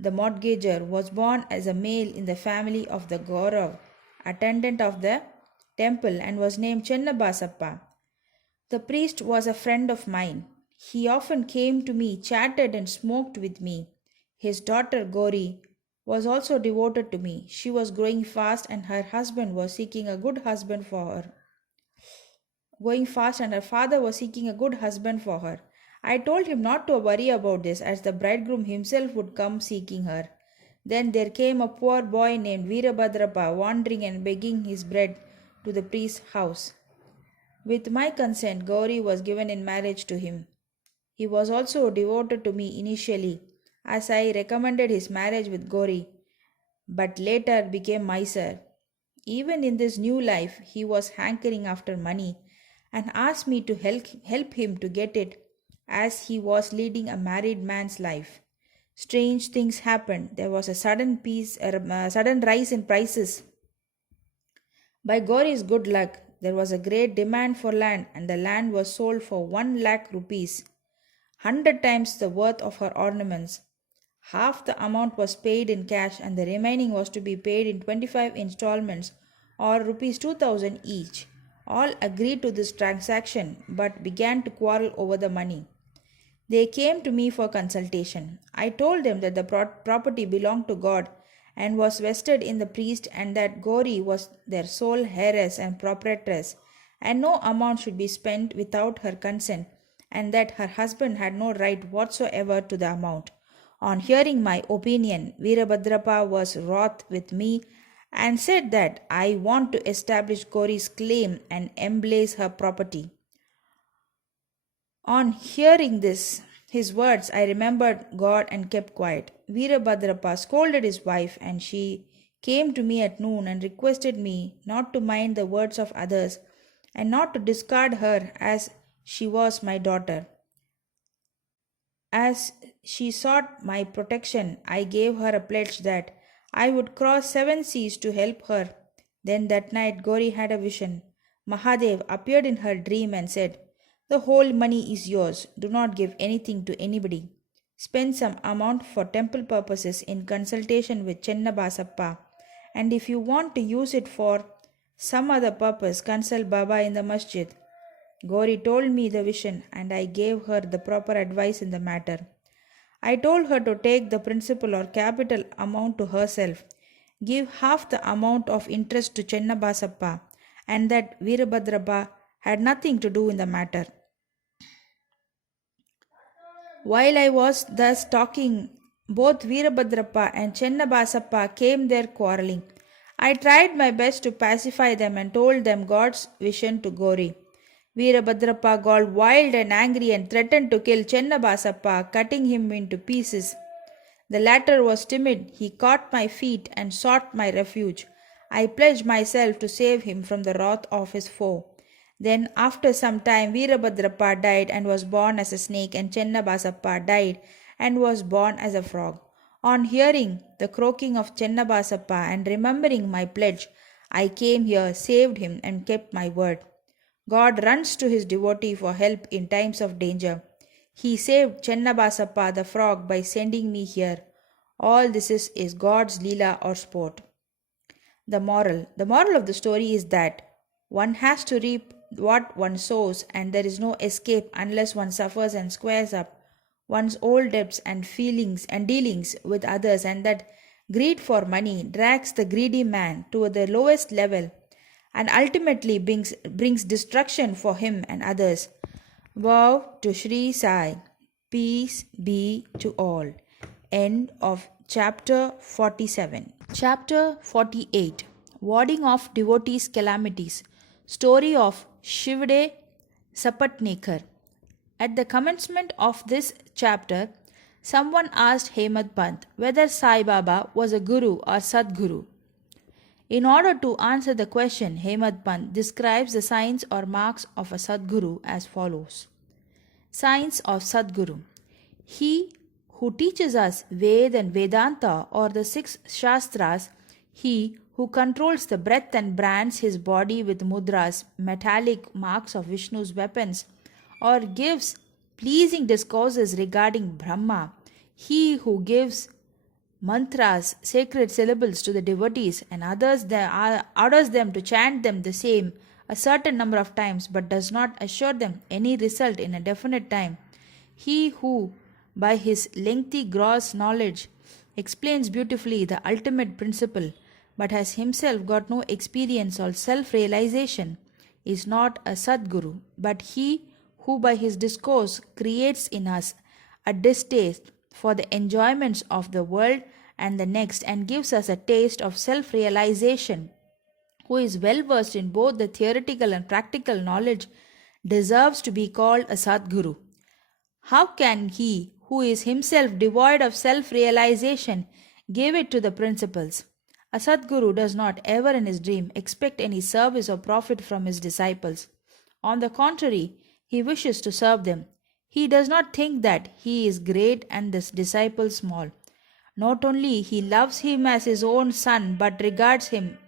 the mortgager, was born as a male in the family of the Gaurav, attendant of the temple, and was named Chennabasappa. The priest was a friend of mine. He often came to me, chatted, and smoked with me. His daughter Gauri was also devoted to me. She was growing fast, and her husband was seeking a good husband for her. Going fast, and her father was seeking a good husband for her. I told him not to worry about this, as the bridegroom himself would come seeking her. Then there came a poor boy named Veerabhadrappa, wandering and begging his bread to the priest's house. With my consent, Gauri was given in marriage to him. He was also devoted to me initially, as I recommended his marriage with Gauri, but later became miser. Even in this new life, he was hankering after money and asked me to help him to get it, as he was leading a married man's life. Strange things happened. There was a sudden rise in prices. By Gauri's good luck, there was a great demand for land, and the land was sold for 1 lakh rupees, 100 times the worth of her ornaments. Half the amount was paid in cash, and the remaining was to be paid in 25 installments or rupees 2000 each. All agreed to this transaction but began to quarrel over the money. They came to me for consultation. I told them that the property belonged to God and was vested in the priest, and that Gauri was their sole heiress and proprietress, and no amount should be spent without her consent, and that her husband had no right whatsoever to the amount. On hearing my opinion, Veerabhadrappa was wroth with me and said that I want to establish Gauri's claim and emblaze her property. On hearing his words, I remembered God and kept quiet. Veerabhadrappa scolded his wife, and she came to me at noon and requested me not to mind the words of others and not to discard her, as she was my daughter. As she sought my protection, I gave her a pledge that I would cross 7 seas to help her. Then that night Gauri had a vision. Mahadev appeared in her dream and said, "The whole money is yours. Do not give anything to anybody. Spend some amount for temple purposes in consultation with Chennabasappa, and if you want to use it for some other purpose, consult Baba in the masjid." Gauri told me the vision, and I gave her the proper advice in the matter. I told her to take the principal or capital amount to herself, give half the amount of interest to Chennabasappa, and that Veerabhadrappa had nothing to do in the matter. While I was thus talking, both Veerabhadrappa and Chennabasappa came there quarreling. I tried my best to pacify them and told them God's vision to Gauri. Veerabhadrappa got wild and angry and threatened to kill Chennabasappa, cutting him into pieces. The latter was timid. He caught my feet and sought my refuge. I pledged myself to save him from the wrath of his foe. Then, after some time, Veerabhadrappa died and was born as a snake, and Chennabasappa died and was born as a frog. On hearing the croaking of Chennabasappa and remembering my pledge, I came here, saved him, and kept my word. God runs to his devotee for help in times of danger. He saved Chennabasappa the frog by sending me here. All this is God's Leela or sport. The moral of the story is that one has to reap what one sows, and there is no escape unless one suffers and squares up one's old debts and feelings and dealings with others, and that greed for money drags the greedy man to the lowest level and ultimately brings destruction for him and others. Vow to Sri Sai. Peace be to all. End of chapter 47. Chapter 48. Warding off devotees' calamities. Story of Shivde Sapatnekar. At the commencement of this chapter, someone asked Hemad Pant whether Sai Baba was a guru or Sadguru. In order to answer the question, Hemad Pant describes the signs or marks of a Sadguru as follows. Signs of Sadguru. He who teaches us Ved and Vedanta or the 6 Shastras, he who controls the breath and brands his body with mudras, metallic marks of Vishnu's weapons, or gives pleasing discourses regarding Brahma, he who gives mantras, sacred syllables to the devotees, and orders them to chant them the same a certain number of times, but does not assure them any result in a definite time. He who, by his lengthy gross knowledge, explains beautifully the ultimate principle, but has himself got no experience or self realization, is not a Sadguru, but he who by his discourse creates in us a distaste for the enjoyments of the world and the next, and gives us a taste of self realization, who is well versed in both the theoretical and practical knowledge, deserves to be called a Sadguru. How can he, who is himself devoid of self realization, give it to the principles? A Sadguru does not ever in his dream expect any service or profit from his disciples. On the contrary, he wishes to serve them. He does not think that he is great and the disciple small. Not only he loves him as his own son, but regards him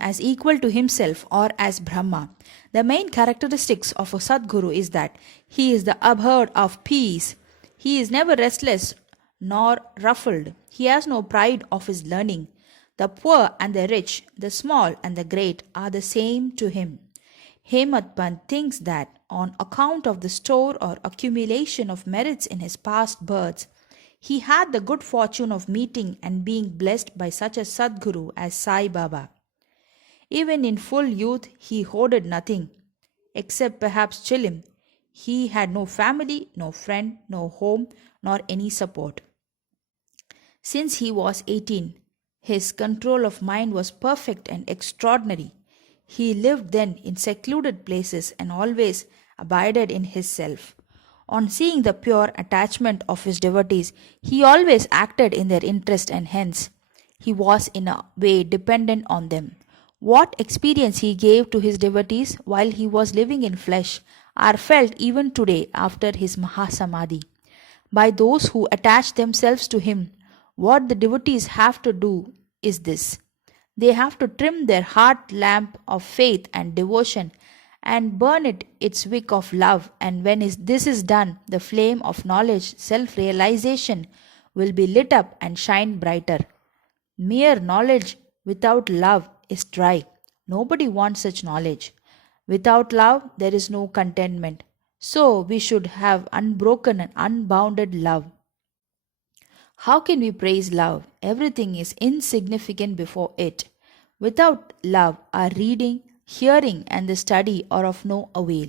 as equal to himself or as Brahma. The main characteristics of a Sadguru is that he is the abode of peace. He is never restless nor ruffled. He has no pride of his learning. The poor and the rich, the small and the great are the same to him. Hemad Pant thinks that on account of the store or accumulation of merits in his past births, he had the good fortune of meeting and being blessed by such a Sadguru as Sai Baba. Even in full youth, he hoarded nothing, except perhaps Chilim. He had no family, no friend, no home, nor any support. Since he was 18, his control of mind was perfect and extraordinary. He lived then in secluded places and always abided in his self. On seeing the pure attachment of his devotees, he always acted in their interest, and hence he was in a way dependent on them. What experience he gave to his devotees while he was living in flesh are felt even today after his Mahasamadhi. By those who attach themselves to him, what the devotees have to do is this: they have to trim their heart lamp of faith and devotion and burn it its wick of love, and when this is done, the flame of knowledge, self realization, will be lit up and shine brighter. Mere knowledge without love is dry. Nobody wants such knowledge. Without love, there is no contentment. So we should have unbroken and unbounded love. How can we praise love? Everything is insignificant before it. Without love, our reading, hearing, and the study are of no avail.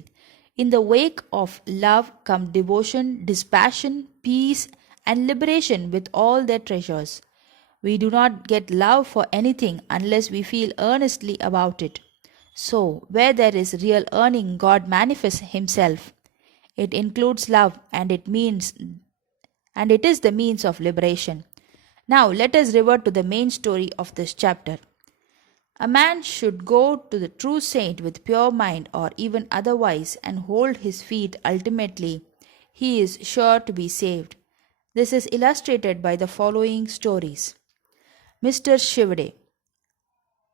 In the wake of love come devotion, dispassion, peace, and liberation with all their treasures. We do not get love for anything unless we feel earnestly about it. So, where there is real earning, God manifests Himself. It includes love, and it is the means of liberation. Now, let us revert to the main story of this chapter. A man should go to the true saint with pure mind or even otherwise and hold his feet ultimately. He is sure to be saved. This is illustrated by the following stories. Mr. Shivade.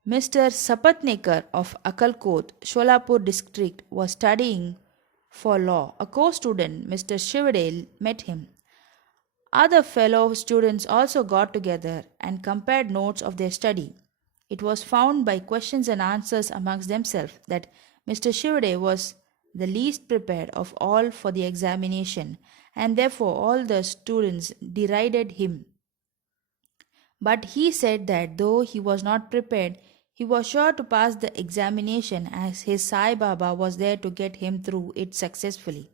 Mr. Sapatnekar of Akalkot, Sholapur district, was studying for law. A co-student, Mr. Shivade, met him. Other fellow students also got together and compared notes of their study. It was found by questions and answers amongst themselves that Mr. Shivade was the least prepared of all for the examination, and therefore all the students derided him. But he said that though he was not prepared, he was sure to pass the examination, as his Sai Baba was there to get him through it successfully.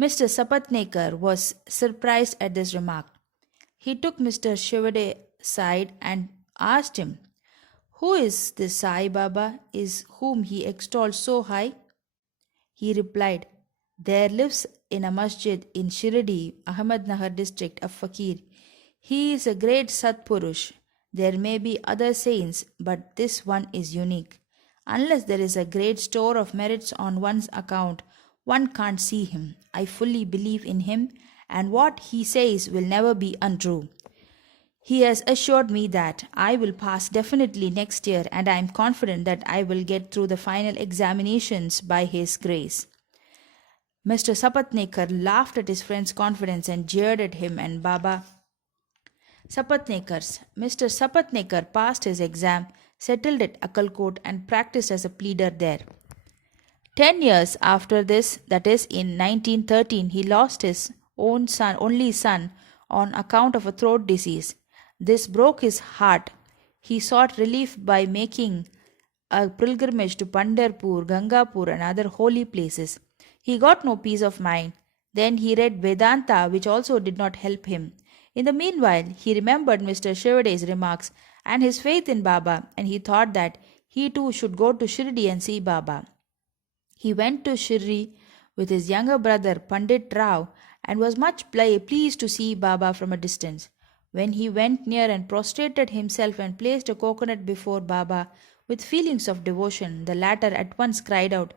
Mr. Sapatnekar was surprised at this remark. He took Mr. Shivade aside and asked him, "Who is this Sai Baba is whom he extols so high?" He replied, "There lives in a masjid in Shirdi, Ahmednagar district, a fakir. He is a great Satpurush. There may be other saints, but this one is unique. Unless there is a great store of merits on one's account, one can't see him. I fully believe in him, and what he says will never be untrue. He has assured me that I will pass definitely next year, and I am confident that I will get through the final examinations by his grace." Mr. Sapatnekar laughed at his friend's confidence and jeered at him and Baba Sapatnekar's. Mr. Sapatnekar passed his exam, settled at Akalkot, and practiced as a pleader there. 10 years after this, that is in 1913, he lost his only son, on account of a throat disease. This broke his heart. He sought relief by making a pilgrimage to Pandharpur, Gangapur, and other holy places. He got no peace of mind. Then he read Vedanta, which also did not help him. In the meanwhile, he remembered Mr. Shivade's remarks and his faith in Baba, and he thought that he too should go to Shirdi and see Baba. He went to Shirdi with his younger brother Pandit Rao and was much pleased to see Baba from a distance. When he went near and prostrated himself and placed a coconut before Baba with feelings of devotion, the latter at once cried out,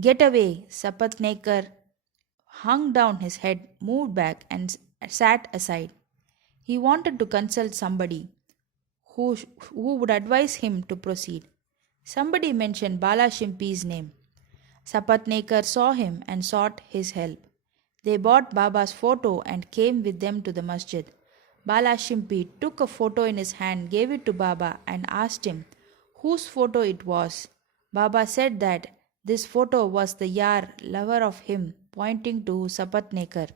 "Get away!" Sapatnekar hung down his head, moved back, and sat aside. He wanted to consult somebody who would advise him to proceed. Somebody mentioned Bala Shimpi's name. Sapatnekar saw him and sought his help. They bought Baba's photo and came with them to the masjid. Bala Shimpi took a photo in his hand, gave it to Baba, and asked him whose photo it was. Baba said that this photo was the Yar, lover of him, pointing to Sapatnekar.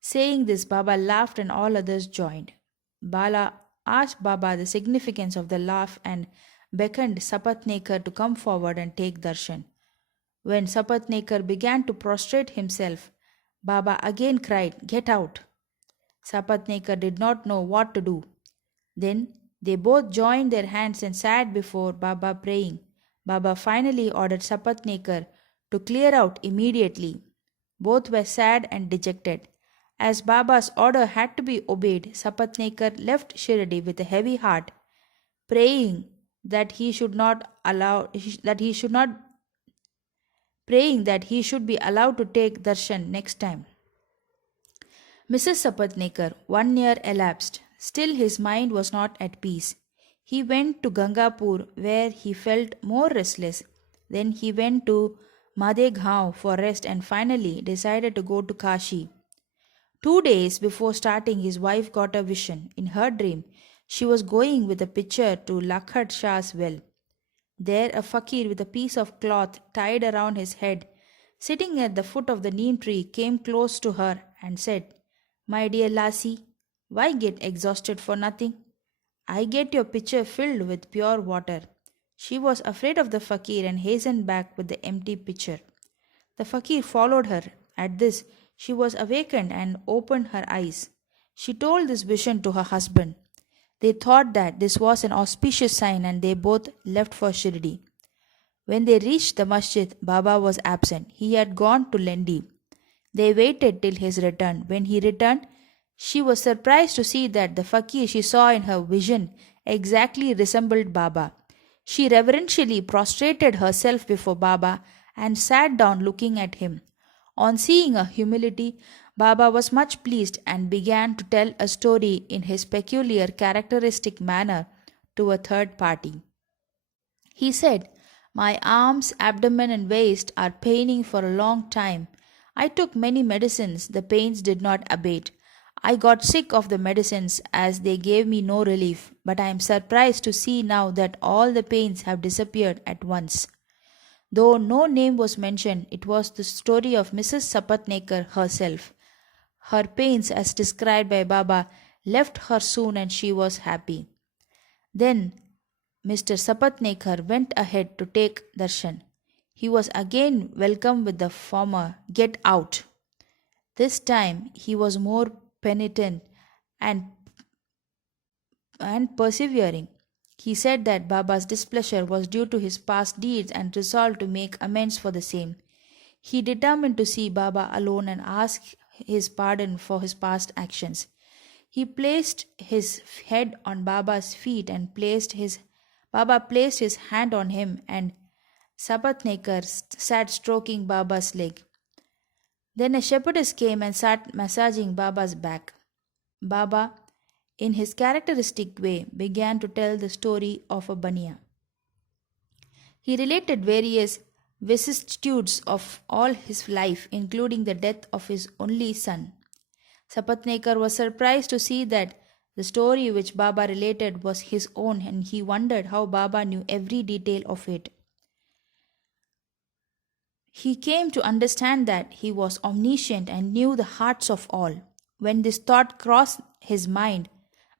Saying this, Baba laughed and all others joined. Bala asked Baba the significance of the laugh and beckoned Sapatnekar to come forward and take darshan. When Sapatnekar began to prostrate himself, Baba again cried, "Get out!" Sapatnekar did not know what to do. Then they both joined their hands and sat before Baba praying. Baba finally ordered Sapatnekar to clear out immediately. Both were sad and dejected. As Baba's order had to be obeyed, Sapatnekar left Shirdi with a heavy heart, praying that he should be allowed to take darshan next time. Mrs. Sapatnekar, 1 year elapsed. Still his mind was not at peace. He went to Gangapur where he felt more restless. Then he went to Madeghaon for rest and finally decided to go to Kashi. 2 days before starting, his wife got a vision. In her dream, she was going with a pitcher to Lakhat Shah's well. There, a fakir with a piece of cloth tied around his head, sitting at the foot of the neem tree, came close to her and said, "My dear lassie, why get exhausted for nothing? I get your pitcher filled with pure water." She was afraid of the fakir and hastened back with the empty pitcher. The fakir followed her. At this, she was awakened and opened her eyes. She told this vision to her husband. They thought that this was an auspicious sign and they both left for Shirdi. When they reached the masjid, Baba was absent. He had gone to Lendi. They waited till his return. When he returned, she was surprised to see that the fakir she saw in her vision exactly resembled Baba. She reverentially prostrated herself before Baba and sat down looking at him. On seeing her humility, Baba was much pleased and began to tell a story in his peculiar characteristic manner to a third party. He said, "My arms, abdomen, and waist are paining for a long time. I took many medicines, the pains did not abate. I got sick of the medicines as they gave me no relief, but I am surprised to see now that all the pains have disappeared at once." Though no name was mentioned, it was the story of Mrs. Sapatnekar herself. Her pains, as described by Baba, left her soon and she was happy. Then Mr. Sapatnekar went ahead to take darshan. He was again welcomed with the former, "Get out." This time he was more penitent and persevering. He said that Baba's displeasure was due to his past deeds and resolved to make amends for the same. He determined to see Baba alone and ask his pardon for his past actions. He placed his head on Baba's feet and Baba placed his hand on him and Sapatnekar sat stroking Baba's leg. Then a shepherdess came and sat massaging Baba's back. Baba, in his characteristic way, began to tell the story of a bania. He related various vicissitudes of all his life, including the death of his only son. Sapatnekar was surprised to see that the story which Baba related was his own, and he wondered how Baba knew every detail of it. He came to understand that he was omniscient and knew the hearts of all. When this thought crossed his mind,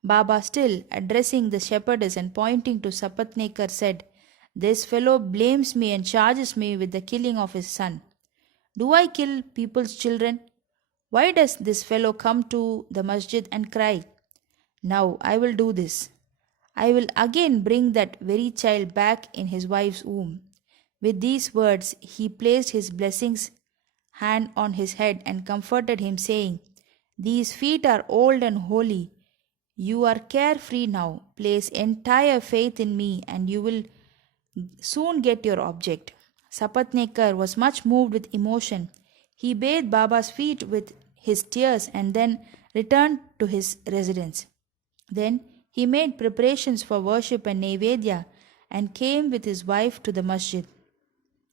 Baba, still addressing the shepherdess and pointing to Sapatnekar, said, "This fellow blames me and charges me with the killing of his son. Do I kill people's children? Why does this fellow come to the masjid and cry? Now I will do this. I will again bring that very child back in his wife's womb." With these words, he placed his blessings hand on his head and comforted him, saying, "These feet are old and holy. You are carefree now. Place entire faith in me and you will soon get your object." Sapatnekar was much moved with emotion. He bathed Baba's feet with his tears and then returned to his residence. Then he made preparations for worship and Naivedya and came with his wife to the masjid.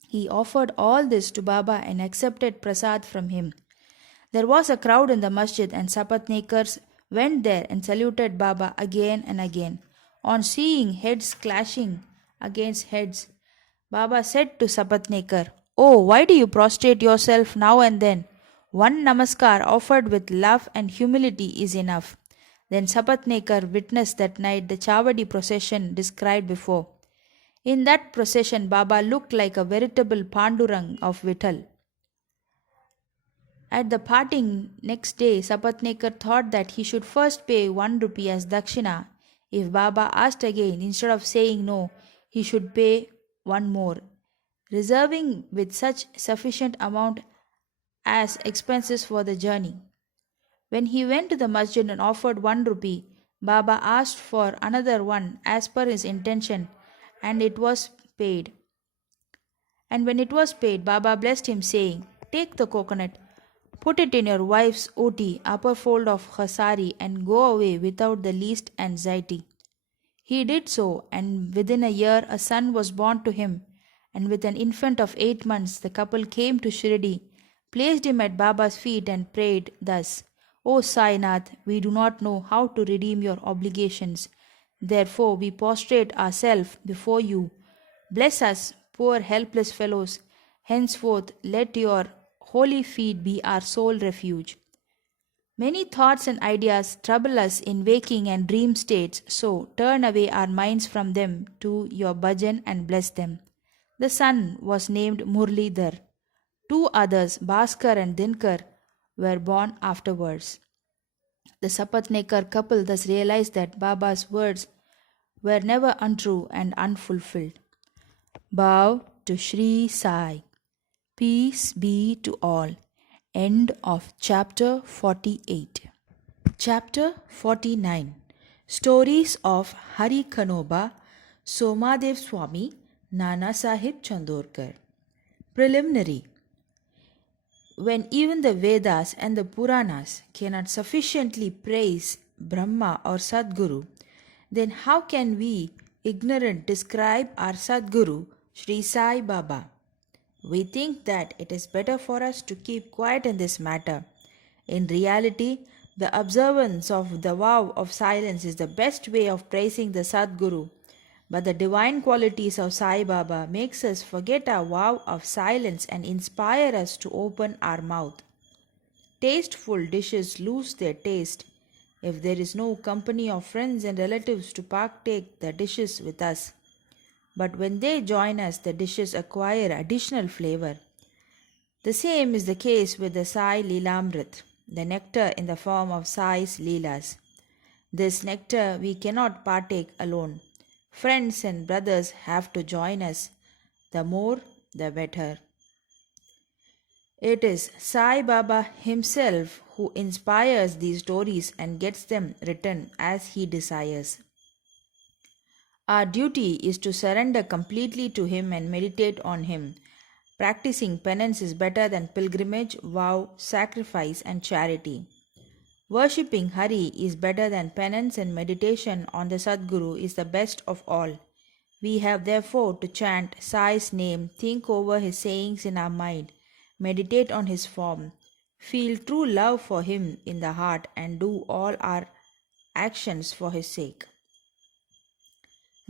He offered all this to Baba and accepted prasad from him. There was a crowd in the masjid and Sapatnekars went there and saluted Baba again and again. On seeing heads clashing against heads, Baba said to Sapatnekar, "Oh, why do you prostrate yourself now and then? One namaskar offered with love and humility is enough." Then Sapatnekar witnessed that night the Chavadi procession described before. In that procession, Baba looked like a veritable Pandurang of Vittal. At the parting next day, Sapatnekar thought that he should first pay 1 rupee as dakshina. If Baba asked again, instead of saying no, he should pay one more, reserving with such sufficient amount as expenses for the journey. When he went to the masjid and offered 1 rupee, Baba asked for another one as per his intention, and it was paid. And when it was paid, Baba blessed him, saying, "Take the coconut, put it in your wife's oti, upper fold of her sari, and go away without the least anxiety." He did so, and within a year a son was born to him, and with an infant of 8 months the couple came to Shirdi, placed him at Baba's feet, and prayed thus, "O Sainath, we do not know how to redeem your obligations. Therefore we prostrate ourselves before you. Bless us, poor helpless fellows. Henceforth let your holy feet be our sole refuge." Many thoughts and ideas trouble us in waking and dream states, so turn away our minds from them to your bhajan and bless them. The son was named Murlidhar. 2 others, Bhaskar and Dinkar, were born afterwards. The Sapatnekar couple thus realized that Baba's words were never untrue and unfulfilled. Bow to Sri Sai. Peace be to all. End of chapter 48. Chapter 49. Stories of Hari Kanoba, Somadev Swami, Nana Sahib Chandorkar. Preliminary. When even the Vedas and the Puranas cannot sufficiently praise Brahma or Sadguru, then how can we, ignorant, describe our Sadguru, Sri Sai Baba? We think that it is better for us to keep quiet in this matter. In reality, the observance of the vow of silence is the best way of praising the Sadguru. But the divine qualities of Sai Baba makes us forget our vow of silence and inspire us to open our mouth. Tasteful dishes lose their taste if there is no company of friends and relatives to partake the dishes with us. But when they join us, the dishes acquire additional flavor. The same is the case with the Sai Leelamrit, the nectar in the form of Sai's Leelas. This nectar we cannot partake alone. Friends and brothers have to join us. The more, the better. It is Sai Baba himself who inspires these stories and gets them written as he desires. Our duty is to surrender completely to him and meditate on him. Practicing penance is better than pilgrimage, vow, sacrifice, and charity. Worshipping Hari is better than penance, and meditation on the Sadguru is the best of all. We have therefore to chant Sai's name, think over his sayings in our mind, meditate on his form, feel true love for him in the heart, and do all our actions for his sake.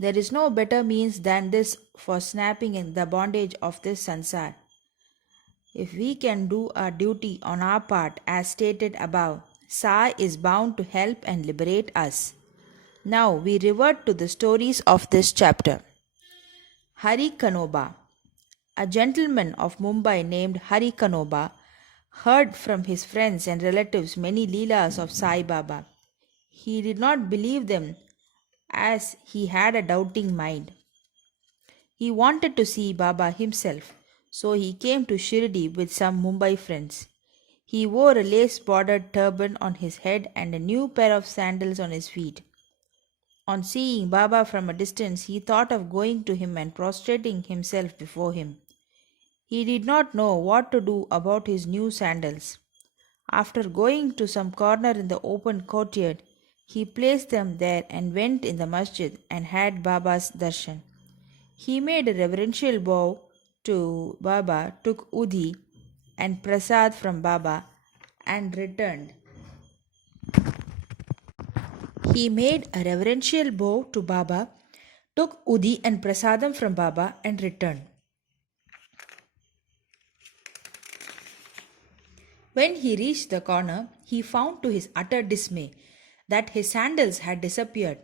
There is no better means than this for snapping in the bondage of this sansar. If we can do our duty on our part as stated above, Sai is bound to help and liberate us. Now we revert to the stories of this chapter. Hari Kanoba. A gentleman of Mumbai named Hari Kanoba heard from his friends and relatives many Leelas of Sai Baba. He did not believe them as he had a doubting mind. He wanted to see Baba himself, so he came to Shirdi with some Mumbai friends. He wore a lace bordered turban on his head and a new pair of sandals on his feet. On seeing Baba from a distance, he thought of going to him and prostrating himself before him. He did not know what to do about his new sandals. After going to some corner in the open courtyard, he placed them there and went in the masjid and had Baba's darshan. He made a reverential bow to Baba, took udhi and prasad from Baba, and returned. He made a reverential bow to Baba, took udhi and prasadam from Baba, and returned. When he reached the corner, he found to his utter dismay that his sandals had disappeared.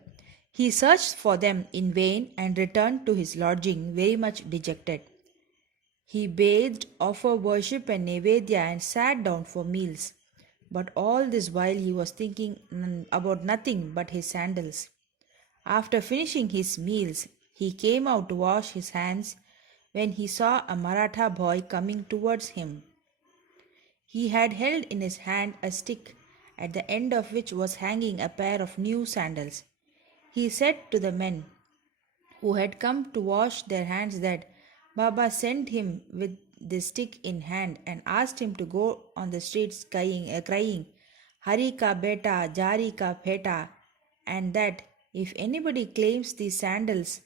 He searched for them in vain and returned to his lodging very much dejected. He bathed, offered worship and nevedya, and sat down for meals. But all this while he was thinking about nothing but his sandals. After finishing his meals, he came out to wash his hands when he saw a Maratha boy coming towards him. He had held in his hand a stick, at the end of which was hanging a pair of new sandals. He said to the men who had come to wash their hands that Baba sent him with the stick in hand and asked him to go on the streets crying Hari ka beta, Jari ka pheta, and that if anybody claims these sandals,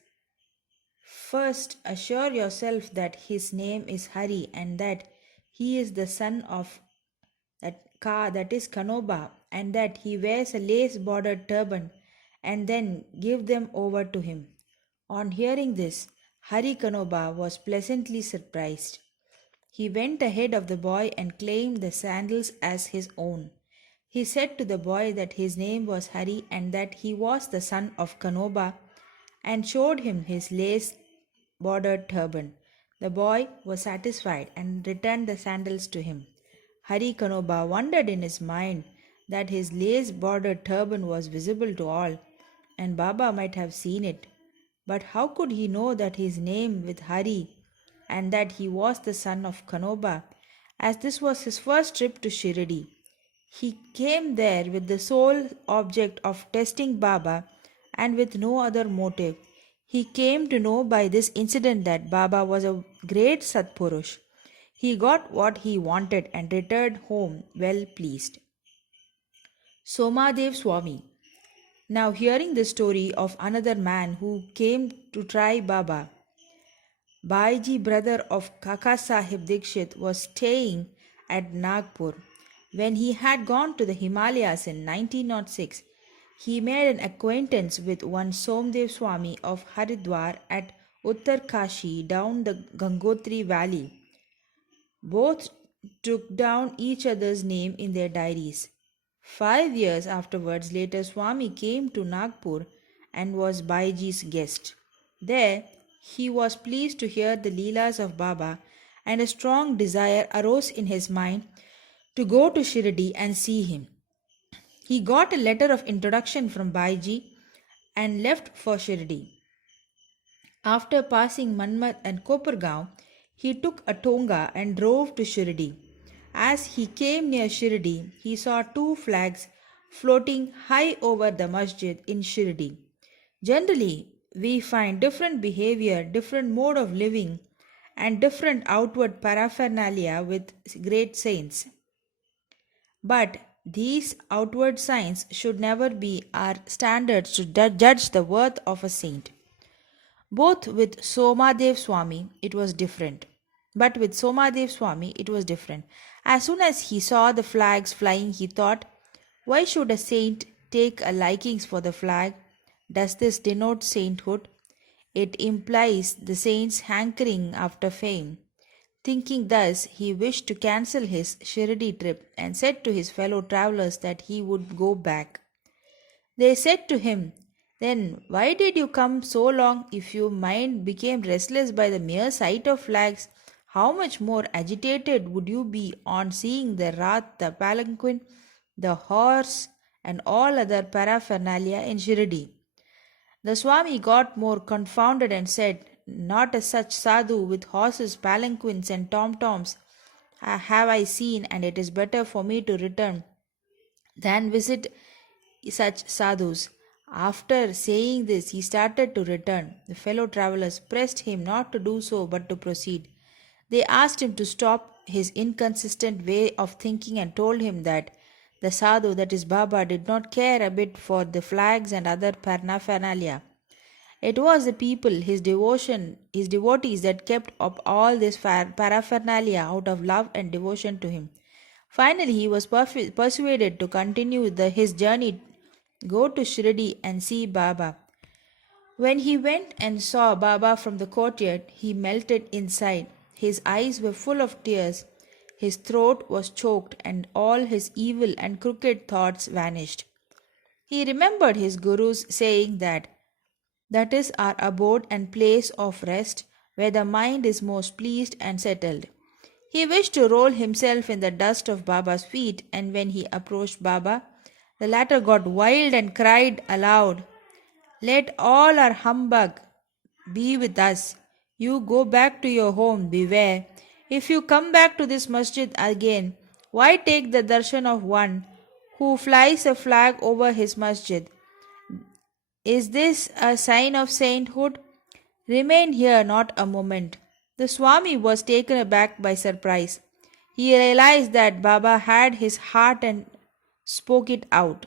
first assure yourself that his name is Hari and that he is the son of that is Kanoba, and that he wears a lace bordered turban, and then give them over to him. On hearing this, Hari Kanoba was pleasantly surprised. He went ahead of the boy and claimed the sandals as his own. He said to the boy that his name was Hari and that he was the son of Kanoba, and showed him his lace bordered turban. The boy was satisfied and returned the sandals to him. Hari Kanoba wondered in his mind that his lace bordered turban was visible to all, and Baba might have seen it. But how could he know that his name with Hari and that he was the son of Kanoba, as this was his first trip to Shirdi? He came there with the sole object of testing Baba and with no other motive. He came to know by this incident that Baba was a great Satpurush. He got what he wanted and returned home well pleased. Somadev Swami. Now hearing the story of another man who came to try Baba, Baiji, brother of Kaka Sahib Dikshit, was staying at Nagpur. When he had gone to the Himalayas in 1906, he made an acquaintance with one Somdev Swami of Haridwar at Uttar Kashi down the Gangotri valley. Both took down each other's name in their diaries. 5 years afterwards, later Swami came to Nagpur and was Baiji's guest. There, he was pleased to hear the Leelas of Baba, and a strong desire arose in his mind to go to Shirdi and see him. He got a letter of introduction from Baiji and left for Shirdi. After passing Manmat and Kopargaon, he took a tonga and drove to Shirdi. As he came near Shirdi, he saw 2 flags floating high over the masjid in Shirdi. Generally, we find different behavior, different mode of living, and different outward paraphernalia with great saints. But these outward signs should never be our standards to judge the worth of a saint. Both with Somadev Swami, it was different. But with Somadev Swami, it was different. As soon as he saw the flags flying, he thought, why should a saint take a likings for the flag? Does this denote sainthood? It implies the saint's hankering after fame. Thinking thus, he wished to cancel his Shirdi trip and said to his fellow travelers that he would go back. They said to him, then why did you come so long? If your mind became restless by the mere sight of flags, how much more agitated would you be on seeing the rath, the palanquin, the horse, and all other paraphernalia in Shirdi? The Swami got more confounded and said, not a such sadhu with horses, palanquins, and tom-toms have I seen, and it is better for me to return than visit such sadhus. After saying this, he started to return. The fellow travelers pressed him not to do so but to proceed. They asked him to stop his inconsistent way of thinking and told him that the sadhu, that is Baba, did not care a bit for the flags and other paraphernalia. It was the people, his devotees, that kept up all this paraphernalia out of love and devotion to him. Finally, he was persuaded to continue his journey, go to Shirdi and see Baba. When he went and saw Baba from the courtyard, he melted inside. His eyes were full of tears, his throat was choked, and all his evil and crooked thoughts vanished. He remembered his Guru's saying that is our abode and place of rest, where the mind is most pleased and settled. He wished to roll himself in the dust of Baba's feet, and when he approached Baba, the latter got wild and cried aloud, let all our humbug be with us. You go back to your home, beware. If you come back to this masjid again, why take the darshan of one who flies a flag over his masjid? Is this a sign of sainthood? Remain here not a moment. The Swami was taken aback by surprise. He realized that Baba had his heart and spoke it out.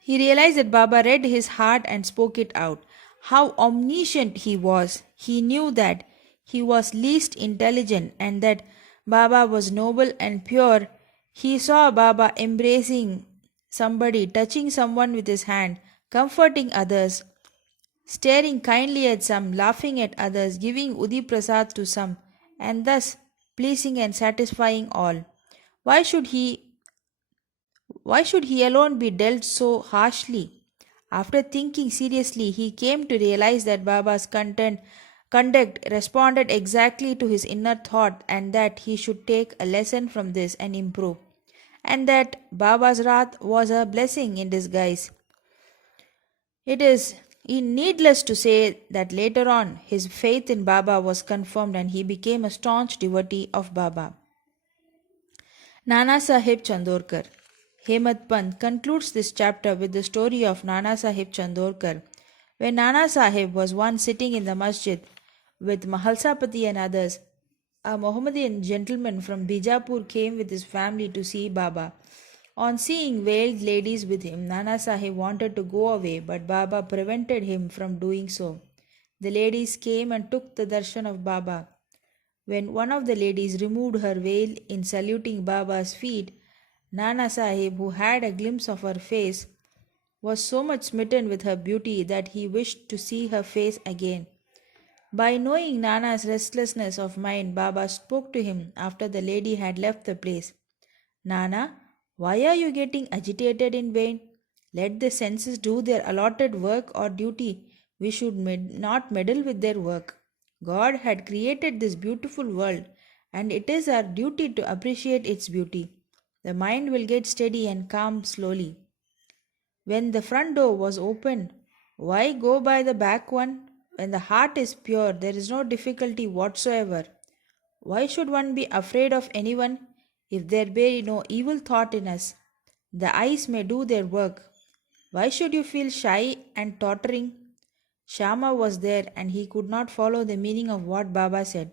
He realized that Baba read his heart and spoke it out. How omniscient he was. He knew that he was least intelligent and that Baba was noble and pure. He saw Baba embracing somebody, touching someone with his hand, comforting others, staring kindly at some, laughing at others, giving Udi Prasad to some, and thus pleasing and satisfying all. Why should he alone be dealt so harshly? After thinking seriously, he came to realize that Baba's conduct responded exactly to his inner thought, and that he should take a lesson from this and improve, and that Baba's wrath was a blessing in disguise. It is needless to say that later on his faith in Baba was confirmed and he became a staunch devotee of Baba. Nana Sahib Chandorkar. Hemad Pant concludes this chapter with the story of Nana Sahib Chandorkar. When Nana Sahib was once sitting in the masjid with Mahalsapati and others, a Mohammedan gentleman from Bijapur came with his family to see Baba. On seeing veiled ladies with him, Nana Sahib wanted to go away, but Baba prevented him from doing so. The ladies came and took the darshan of Baba. When one of the ladies removed her veil in saluting Baba's feet, Nana Sahib, who had a glimpse of her face, was so much smitten with her beauty that he wished to see her face again. By knowing Nana's restlessness of mind, Baba spoke to him after the lady had left the place. Nana, why are you getting agitated in vain? Let the senses do their allotted work or duty. We should not meddle with their work. God had created this beautiful world, and it is our duty to appreciate its beauty. The mind will get steady and calm slowly. When the front door was open, why go by the back one? When the heart is pure, there is no difficulty whatsoever. Why should one be afraid of anyone if there be no evil thought in us? The eyes may do their work. Why should you feel shy and tottering? Shama was there and he could not follow the meaning of what Baba said.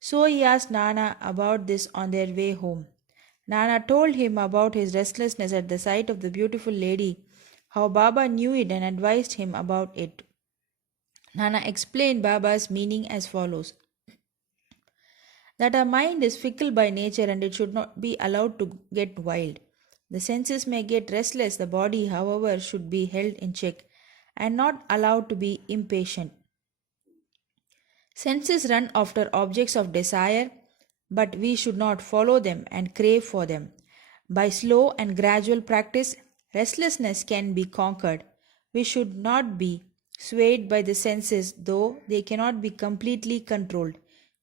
So he asked Nana about this on their way home. Nana told him about his restlessness at the sight of the beautiful lady, how Baba knew it and advised him about it. Nana explained Baba's meaning as follows: that our mind is fickle by nature and it should not be allowed to get wild. The senses may get restless, the body, however, should be held in check and not allowed to be impatient. Senses run after objects of desire, but we should not follow them and crave for them. By slow and gradual practice, restlessness can be conquered. We should not be swayed by the senses, though they cannot be completely controlled.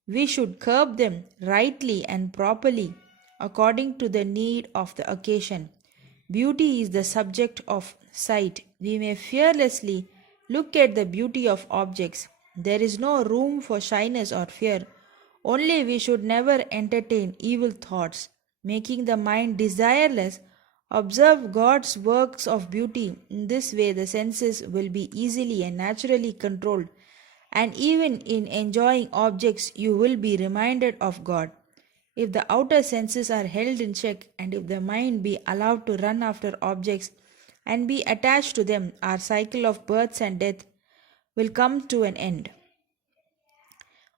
We should curb them rightly and properly according to the need of the occasion. Beauty is the subject of sight. We may fearlessly look at the beauty of objects. There is no room for shyness or fear. Only we should never entertain evil thoughts, making the mind desireless. Observe God's works of beauty. In this way, the senses will be easily and naturally controlled, and even in enjoying objects, you will be reminded of God. If the outer senses are held in check, and if the mind be allowed to run after objects and be attached to them, our cycle of births and death will come to an end.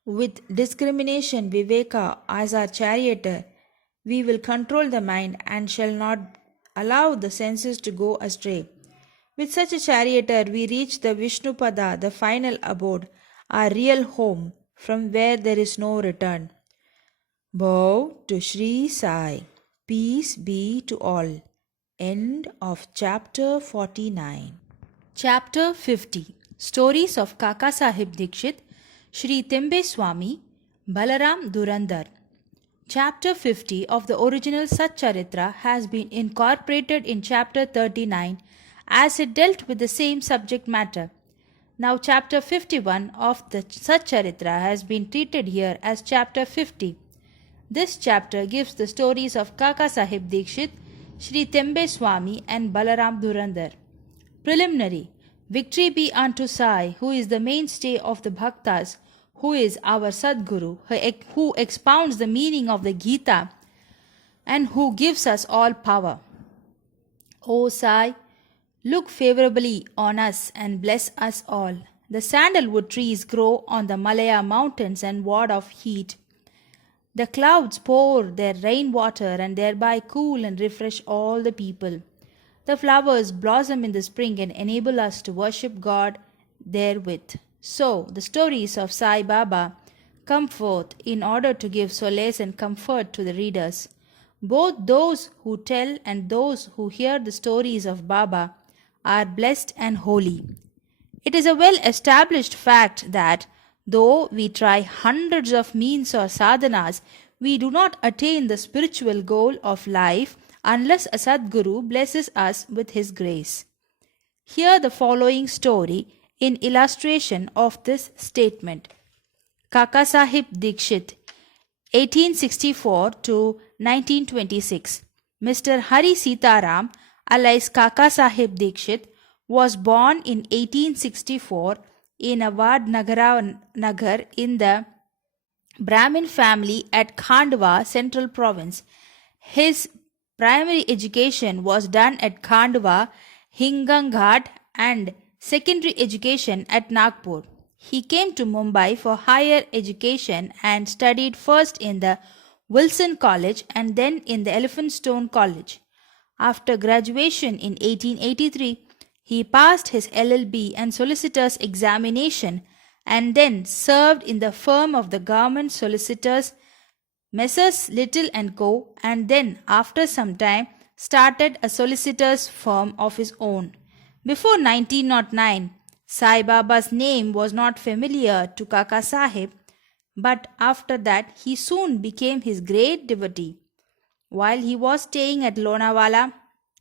With discrimination, Viveka, as our charioteer, we will control the mind and shall not allow the senses to go astray. With such a charioteer, we reach the Vishnupada, the final abode, our real home, from where there is no return. Bow to Sri Sai. Peace be to all. End of chapter 49. Chapter 50. Stories of Kaka Sahib Dikshit, Sri Tembe Swami, Balaram Durandar. Chapter 50 of the original Satcharitra has been incorporated in chapter 39 as it dealt with the same subject matter. Now chapter 51 of the Satcharitra has been treated here as chapter 50. This chapter gives the stories of Kaka Sahib Dikshit, Sri Tembe Swami and Balaram Durandar. Preliminary. Victory be unto Sai, who is the mainstay of the Bhaktas, who is our Sadguru, who expounds the meaning of the Gita and who gives us all power. O Sai, look favorably on us and bless us all. The sandalwood trees grow on the Malaya mountains and ward off heat. The clouds pour their rainwater and thereby cool and refresh all the people. The flowers blossom in the spring and enable us to worship God therewith. So, the stories of Sai Baba come forth in order to give solace and comfort to the readers. Both those who tell and those who hear the stories of Baba are blessed and holy. It is a well-established fact that though we try hundreds of means or sadhanas, we do not attain the spiritual goal of life unless a Sadguru blesses us with his grace. Hear the following story in illustration of this statement. Kaka Sahib Dikshit, 1864 to 1926. Mr. Hari Sitaram, alias Kaka Sahib Dikshit, was born in 1864 in Awadh Nagar in the Brahmin family at Khandwa, Central Province. His primary education was done at Khandwa, Hinganghat, and secondary education at Nagpur. He came to Mumbai for higher education and studied first in the Wilson College and then in the Elphinstone College. After graduation in 1883, he passed his LLB and solicitor's examination and then served in the firm of the government solicitors Messrs. Little and Co. and then after some time started a solicitor's firm of his own. Before 1909, Sai Baba's name was not familiar to Kaka Sahib, but after that he soon became his great devotee. While he was staying at Lonawala,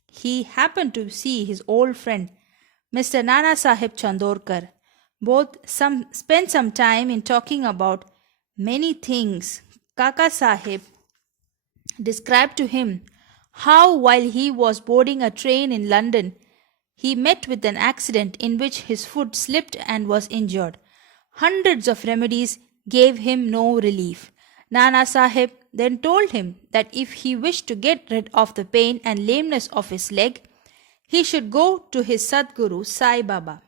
he happened to see his old friend, Mr. Nana Sahib Chandorkar. Both spent some time in talking about many things. Kaka Sahib described to him how while he was boarding a train in London, he met with an accident in which his foot slipped and was injured. Hundreds of remedies gave him no relief. Nana Sahib then told him that if he wished to get rid of the pain and lameness of his leg, he should go to his Sadguru Sai Baba.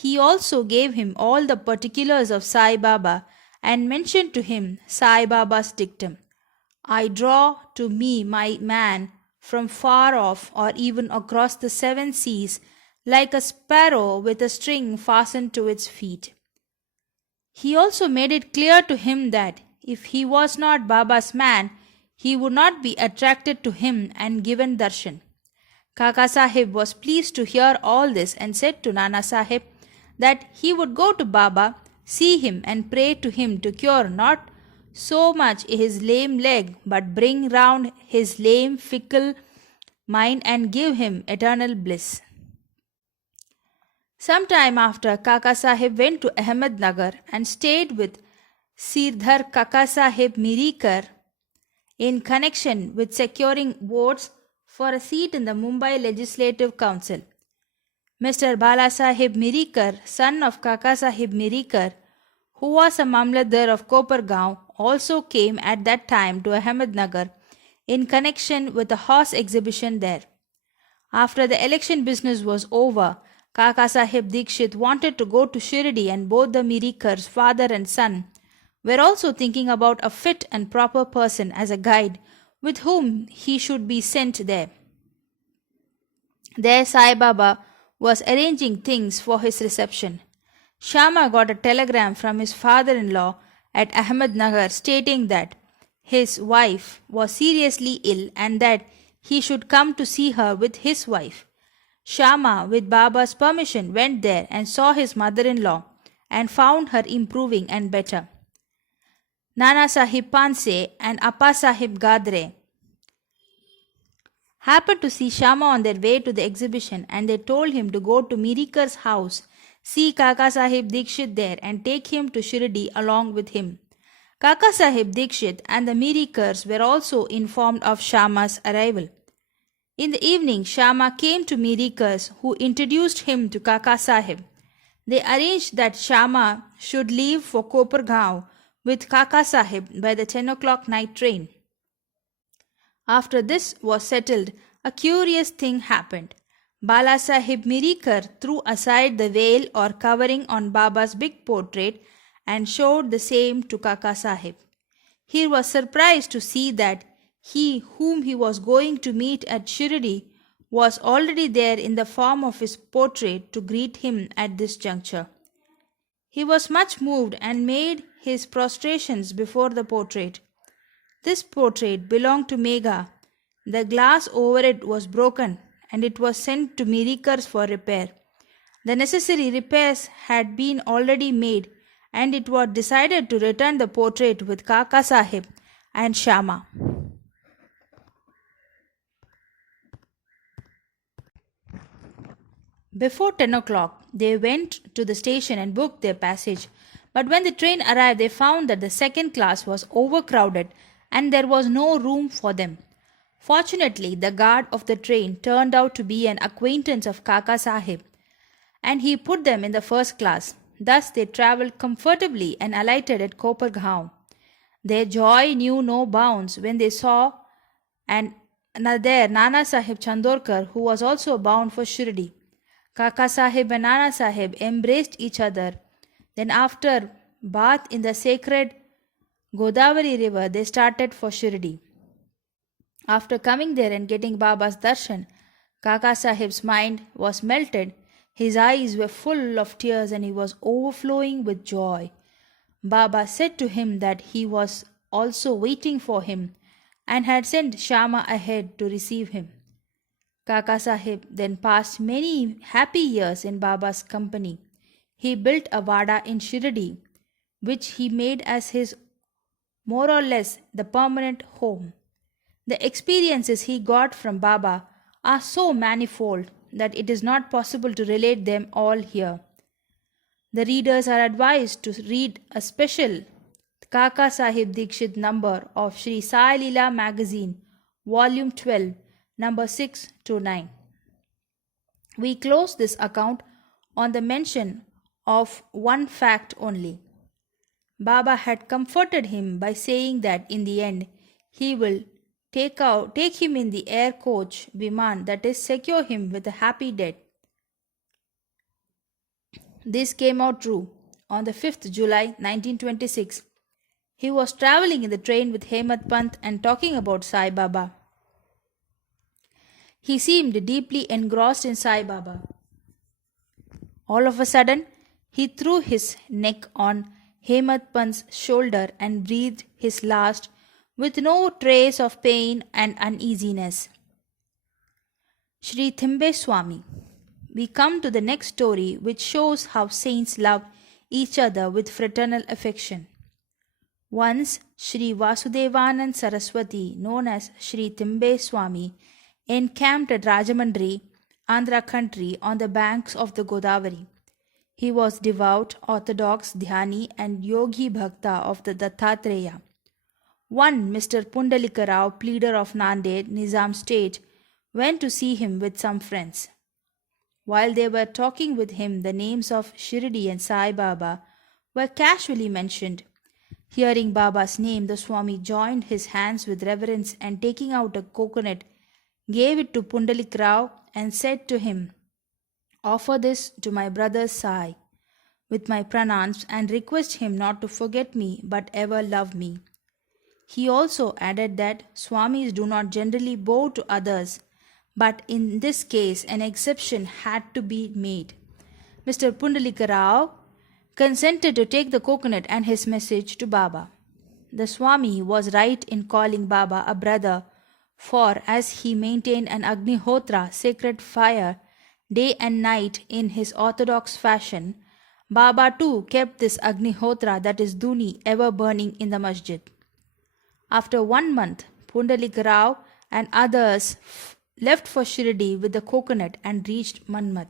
He also gave him all the particulars of Sai Baba and mentioned to him Sai Baba's dictum: I draw to me my man from far off or even across the seven seas like a sparrow with a string fastened to its feet. He also made it clear to him that if he was not Baba's man, he would not be attracted to him and given darshan. Kaka Sahib was pleased to hear all this and said to Nana Sahib that he would go to Baba, see him and pray to him to cure not so much his lame leg but bring round his lame fickle mind and give him eternal bliss. Some time after, Kaka Sahib went to Ahmednagar and stayed with Sirdhar Kaka Sahib Mirikar in connection with securing votes for a seat in the Mumbai Legislative Council. Mr. Balasahib Mirikar, son of Kaka Sahib Mirikar, who was a Mamlatdar of Kopargaon, also came at that time to Ahmednagar in connection with a horse exhibition there. After the election business was over, Kaka Sahib Dikshit wanted to go to Shirdi, and both the Mirikars, father and son, were also thinking about a fit and proper person as a guide with whom he should be sent there. There Sai Baba was arranging things for his reception. Shama got a telegram from his father-in-law at Ahmednagar stating that his wife was seriously ill and that he should come to see her with his wife. Shama, with Baba's permission, went there and saw his mother-in-law and found her improving and better. Nana Sahib Panse and Appa Sahib Gadre happened to see Shama on their way to the exhibition, and they told him to go to Mirikar's house, see Kaka Sahib Dikshit there and take him to Shirdi along with him. Kaka Sahib Dikshit and the Mirikars were also informed of Shama's arrival. In the evening, Shama came to Mirikars, who introduced him to Kaka Sahib. They arranged that Shama should leave for Kopargaon with Kaka Sahib by the 10 o'clock night train. After this was settled, a curious thing happened. Bala Sahib Mirikar threw aside the veil or covering on Baba's big portrait and showed the same to Kaka Sahib. He was surprised to see that he whom he was going to meet at Shirdi was already there in the form of his portrait to greet him at this juncture. He was much moved and made his prostrations before the portrait. This portrait belonged to Megha. The glass over it was broken and it was sent to Mirikars for repair. The necessary repairs had been already made, and it was decided to return the portrait with Kaka Sahib and Shama. Before 10 o'clock, they went to the station and booked their passage. But when the train arrived, they found that the second class was overcrowded and there was no room for them. Fortunately, the guard of the train turned out to be an acquaintance of Kaka Sahib, and he put them in the first class. Thus they travelled comfortably and alighted at Kopargaon. Their joy knew no bounds when they saw and there Nana Sahib Chandorkar, who was also bound for Shirdi. Kaka Sahib and Nana Sahib embraced each other. Then after bath in the sacred Godavari river, they started for Shirdi. After coming there and getting Baba's darshan, Kaka Sahib's mind was melted, his eyes were full of tears and he was overflowing with joy. Baba said to him that he was also waiting for him and had sent Shama ahead to receive him. Kaka Sahib then passed many happy years in Baba's company. He built a vada in Shirdi, which he made as his more or less the permanent home. The experiences he got from Baba are so manifold that it is not possible to relate them all here. The readers are advised to read a special Kaka Sahib Dikshit number of Sri Sai Leela magazine, volume 12, number 6 to 9. We close this account on the mention of one fact only. Baba had comforted him by saying that in the end he will take him in the air coach Viman, that is, secure him with a happy death. This came out true. On the 5th July 1926, he was traveling in the train with Hemant Pant and talking about Sai Baba. He seemed deeply engrossed in Sai Baba. All of a sudden, he threw his neck on Hemant Pant's shoulder and breathed his last with no trace of pain and uneasiness. Sri Thimbe Swami. We come to the next story, which shows how saints love each other with fraternal affection. Once, Sri Vasudevanand Saraswati, known as Sri Thimbe Swami, encamped at Rajamandri, Andhra country, on the banks of the Godavari. He was devout, orthodox, dhyani, and yogi bhakta of the Dattatreya. One Mr. Pundalika Rao, pleader of Nanded, Nizam state, went to see him with some friends. While they were talking with him, the names of Shirdi and Sai Baba were casually mentioned. Hearing Baba's name, the Swami joined his hands with reverence and taking out a coconut, gave it to Pundalik Rao and said to him, "Offer this to my brother Sai with my pranams and request him not to forget me but ever love me." He also added that Swamis do not generally bow to others, but in this case an exception had to be made. Mr. Pundalika Rao consented to take the coconut and his message to Baba. The Swami was right in calling Baba a brother, for as he maintained an Agnihotra, sacred fire, day and night in his orthodox fashion, Baba too kept this Agnihotra, that is Duni, ever burning in the masjid. After 1 month, Pundalik Rao and others left for Shirdi with the coconut and reached Manmat.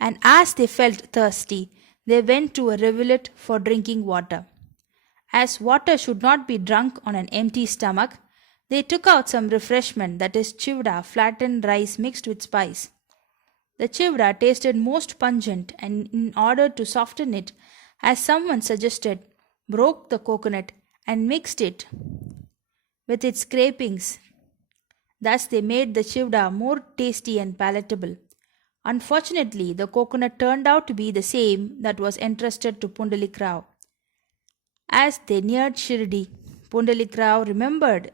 And as they felt thirsty, they went to a rivulet for drinking water. As water should not be drunk on an empty stomach, they took out some refreshment, that is chivda, flattened rice mixed with spice. The chivda tasted most pungent, and in order to soften it, as someone suggested, broke the coconut and mixed it with its scrapings. Thus they made the chivda more tasty and palatable. Unfortunately, the coconut turned out to be the same that was entrusted to Pundalik Rao. As they neared Shirdi, Pundalik Rao remembered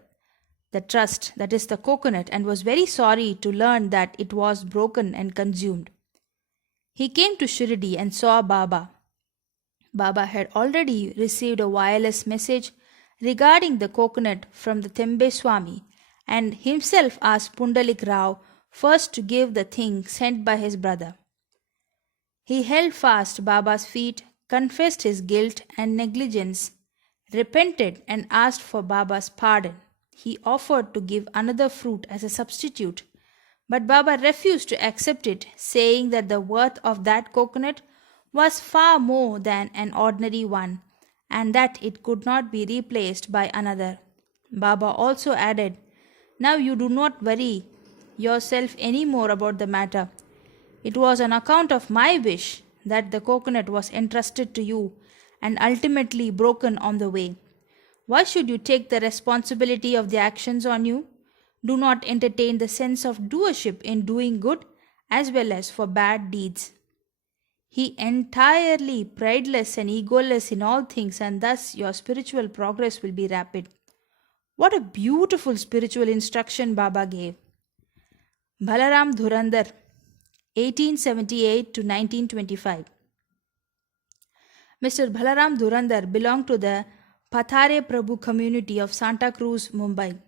the trust, that is the coconut, and was very sorry to learn that it was broken and consumed. He came to Shirdi and saw Baba. Baba had already received a wireless message regarding the coconut from the Thimbe Swami and himself asked Pundalik Rao first to give the thing sent by his brother. He held fast Baba's feet, confessed his guilt and negligence, repented and asked for Baba's pardon. He offered to give another fruit as a substitute, but Baba refused to accept it, saying that the worth of that coconut was far more than an ordinary one, and that it could not be replaced by another. Baba also added, "Now you do not worry yourself any more about the matter. It was on account of my wish that the coconut was entrusted to you and ultimately broken on the way. Why should you take the responsibility of the actions on you? Do not entertain the sense of doership in doing good as well as for bad deeds." He entirely prideless and egoless in all things, and thus your spiritual progress will be rapid. What a beautiful spiritual instruction Baba gave. Balaram Dhurandhar, 1878 to 1925. Mr. Balaram Dhurandhar belonged to the Pathare Prabhu community of Santa Cruz, Mumbai.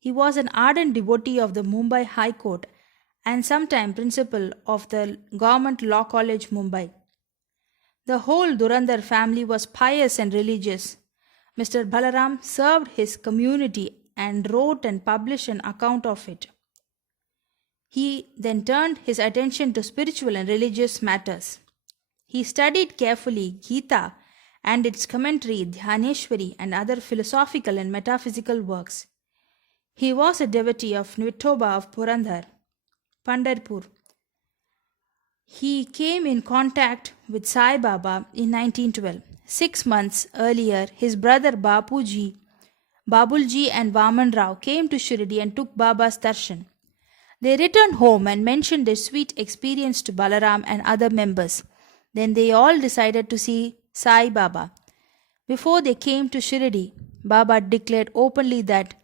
He was an ardent devotee of the Mumbai High Court and sometime principal of the Government Law College, Mumbai. The whole Dhurandhar family was pious and religious. Mr. Balaram served his community and wrote and published an account of it. He then turned his attention to spiritual and religious matters. He studied carefully Gita and its commentary, Dhyaneshwari, and other philosophical and metaphysical works. He was a devotee of Vithoba of Purandar, Pandharpur. He came in contact with Sai Baba in 1912. 6 months earlier, his brother Babulji and Vaman Rao came to Shirdi and took Baba's darshan. They returned home and mentioned their sweet experience to Balaram and other members. Then they all decided to see Sai Baba. Before they came to Shirdi, Baba declared openly that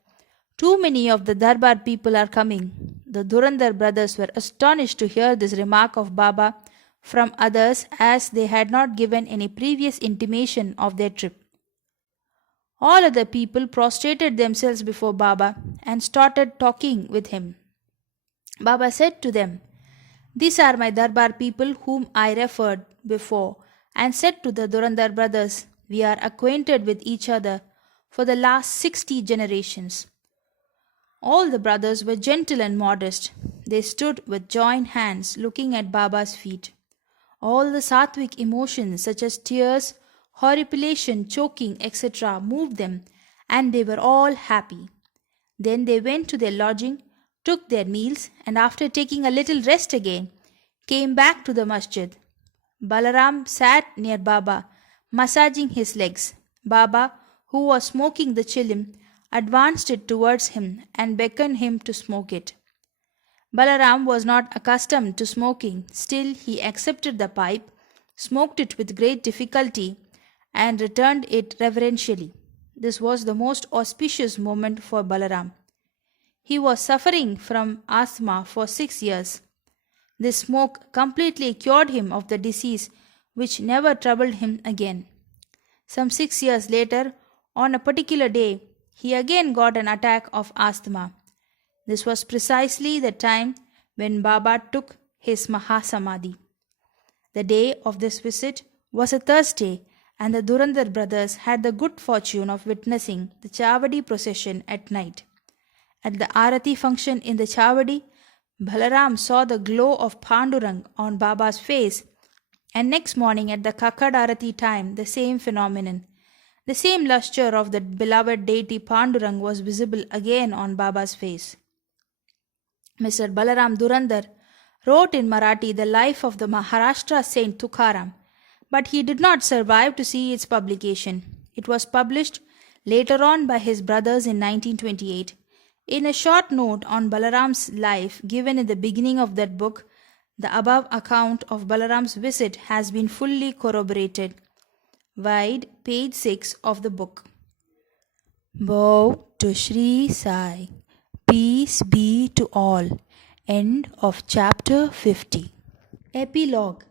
too many of the Darbar people are coming. The Durandar brothers were astonished to hear this remark of Baba from others, as they had not given any previous intimation of their trip. All other people prostrated themselves before Baba and started talking with him. Baba said to them, "These are my Darbar people whom I referred before," and said to the Durandar brothers, "We are acquainted with each other for the last 60 generations." All the brothers were gentle and modest. They stood with joined hands looking at Baba's feet. All the sattvic emotions such as tears, horripilation, choking, etc. moved them, and they were all happy. Then they went to their lodging, took their meals, and after taking a little rest again, came back to the masjid. Balaram sat near Baba, massaging his legs. Baba, who was smoking the chilim, advanced it towards him and beckoned him to smoke it. Balaram was not accustomed to smoking, still he accepted the pipe, smoked it with great difficulty, and returned it reverentially. This was the most auspicious moment for Balaram. He was suffering from asthma for 6 years. This smoke completely cured him of the disease, which never troubled him again. Some 6 years later, on a particular day, he again got an attack of asthma. This was precisely the time when Baba took his Mahasamadhi. The day of this visit was a Thursday, and the Durandar brothers had the good fortune of witnessing the Chavadi procession at night. At the Arati function in the Chavadi, Balaram saw the glow of Pandurang on Baba's face, and next morning at the Kakad Arati time, the same phenomenon. The same lustre of the beloved deity Pandurang was visible again on Baba's face. Mr. Balaram Durandar wrote in Marathi the life of the Maharashtra saint Tukaram, but he did not survive to see its publication. It was published later on by his brothers in 1928. In a short note on Balaram's life given in the beginning of that book, the above account of Balaram's visit has been fully corroborated. Wide, page 6 of the book. Bow to Sri Sai. Peace be to all. End of chapter 50. Epilogue.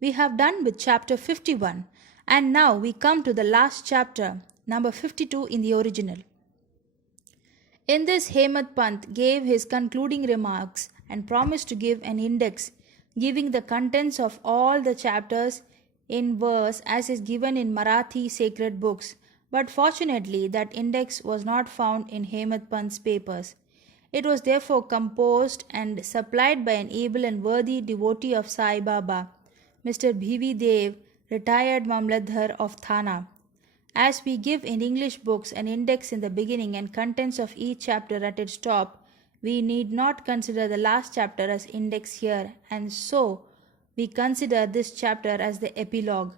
We have done with chapter 51, and now we come to the last chapter, number 52 in the original. In this, Hemad Pant gave his concluding remarks and promised to give an index giving the contents of all the chapters in verse as is given in Marathi sacred books, but fortunately that index was not found in Hemad Pant's papers. It was therefore composed and supplied by an able and worthy devotee of Sai Baba, Mr. B.V. Dev, retired Mamlatdhar of Thana. As we give in English books an index in the beginning and contents of each chapter at its top, we need not consider the last chapter as index here, and so we consider this chapter as the epilogue.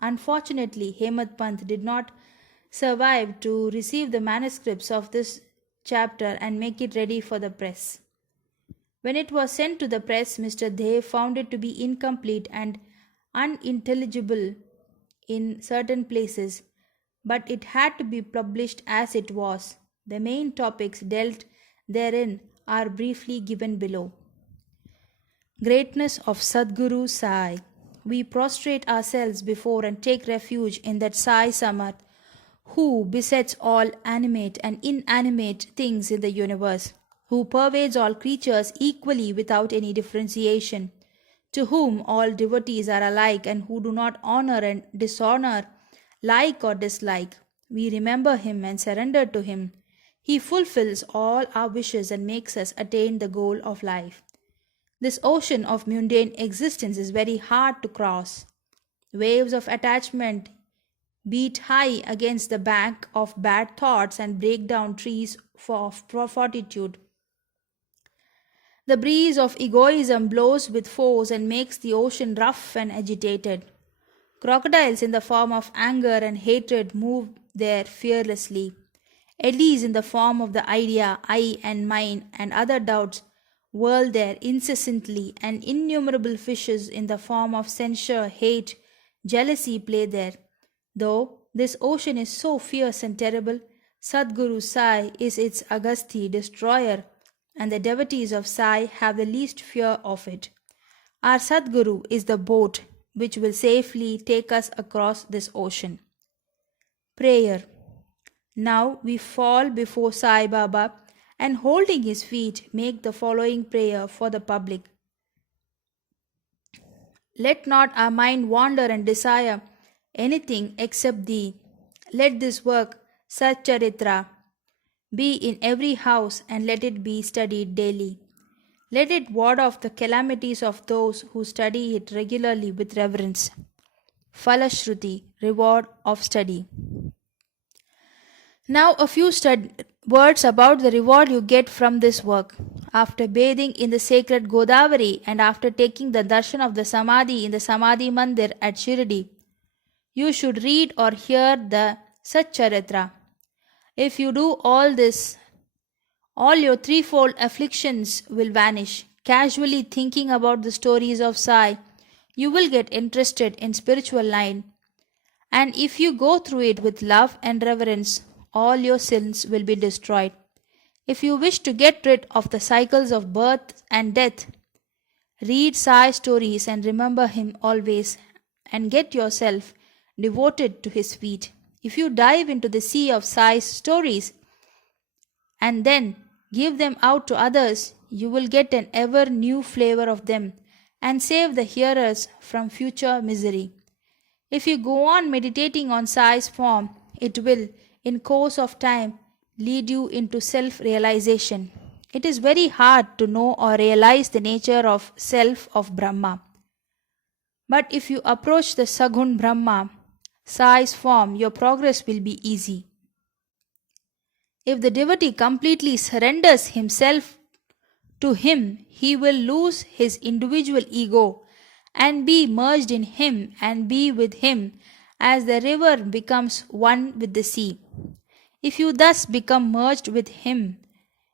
Unfortunately, Hemad Pant did not survive to receive the manuscripts of this chapter and make it ready for the press. When it was sent to the press, Mr. Dev found it to be incomplete and unintelligible in certain places, but it had to be published as it was. The main topics dealt therein are briefly given below. Greatness of Sadguru Sai. We prostrate ourselves before and take refuge in that Sai Samat, who besets all animate and inanimate things in the universe, who pervades all creatures equally without any differentiation, to whom all devotees are alike and who do not honor and dishonor, like or dislike. We remember him and surrender to him. He fulfills all our wishes and makes us attain the goal of life. This ocean of mundane existence is very hard to cross. Waves of attachment beat high against the bank of bad thoughts and break down trees for fortitude. The breeze of egoism blows with force and makes the ocean rough and agitated. Crocodiles in the form of anger and hatred move there fearlessly. Eddies in the form of the idea I and mine and other doubts whirl there incessantly, and innumerable fishes in the form of censure, hate, jealousy play there. Though this ocean is so fierce and terrible, Sadguru Sai is its Agasti destroyer, and the devotees of Sai have the least fear of it. Our Sadguru is the boat which will safely take us across this ocean. Prayer. Now we fall before Sai Baba and holding his feet make the following prayer for the public. Let not our mind wander and desire anything except thee. Let this work, Satcharitra, be in every house and let it be studied daily. Let it ward off the calamities of those who study it regularly with reverence. Falashruti, reward of study. Now a few words about the reward you get from this work. After bathing in the sacred Godavari and after taking the darshan of the Samadhi in the Samadhi Mandir at Shirdi, you should read or hear the Satcharitra. If you do all this, all your threefold afflictions will vanish. Casually thinking about the stories of Sai, you will get interested in spiritual line. And if you go through it with love and reverence, all your sins will be destroyed. If you wish to get rid of the cycles of birth and death, read Sai stories and remember him always, and get yourself devoted to his feet. If you dive into the sea of Sai's stories and then give them out to others, you will get an ever new flavor of them and save the hearers from future misery. If you go on meditating on Sai's form, it will, in course of time, lead you into self-realization. It is very hard to know or realize the nature of self of Brahma. But if you approach the Sagun Brahma, Sai's form, your progress will be easy. If the devotee completely surrenders himself to him, he will lose his individual ego and be merged in him and be with him as the river becomes one with the sea. If you thus become merged with him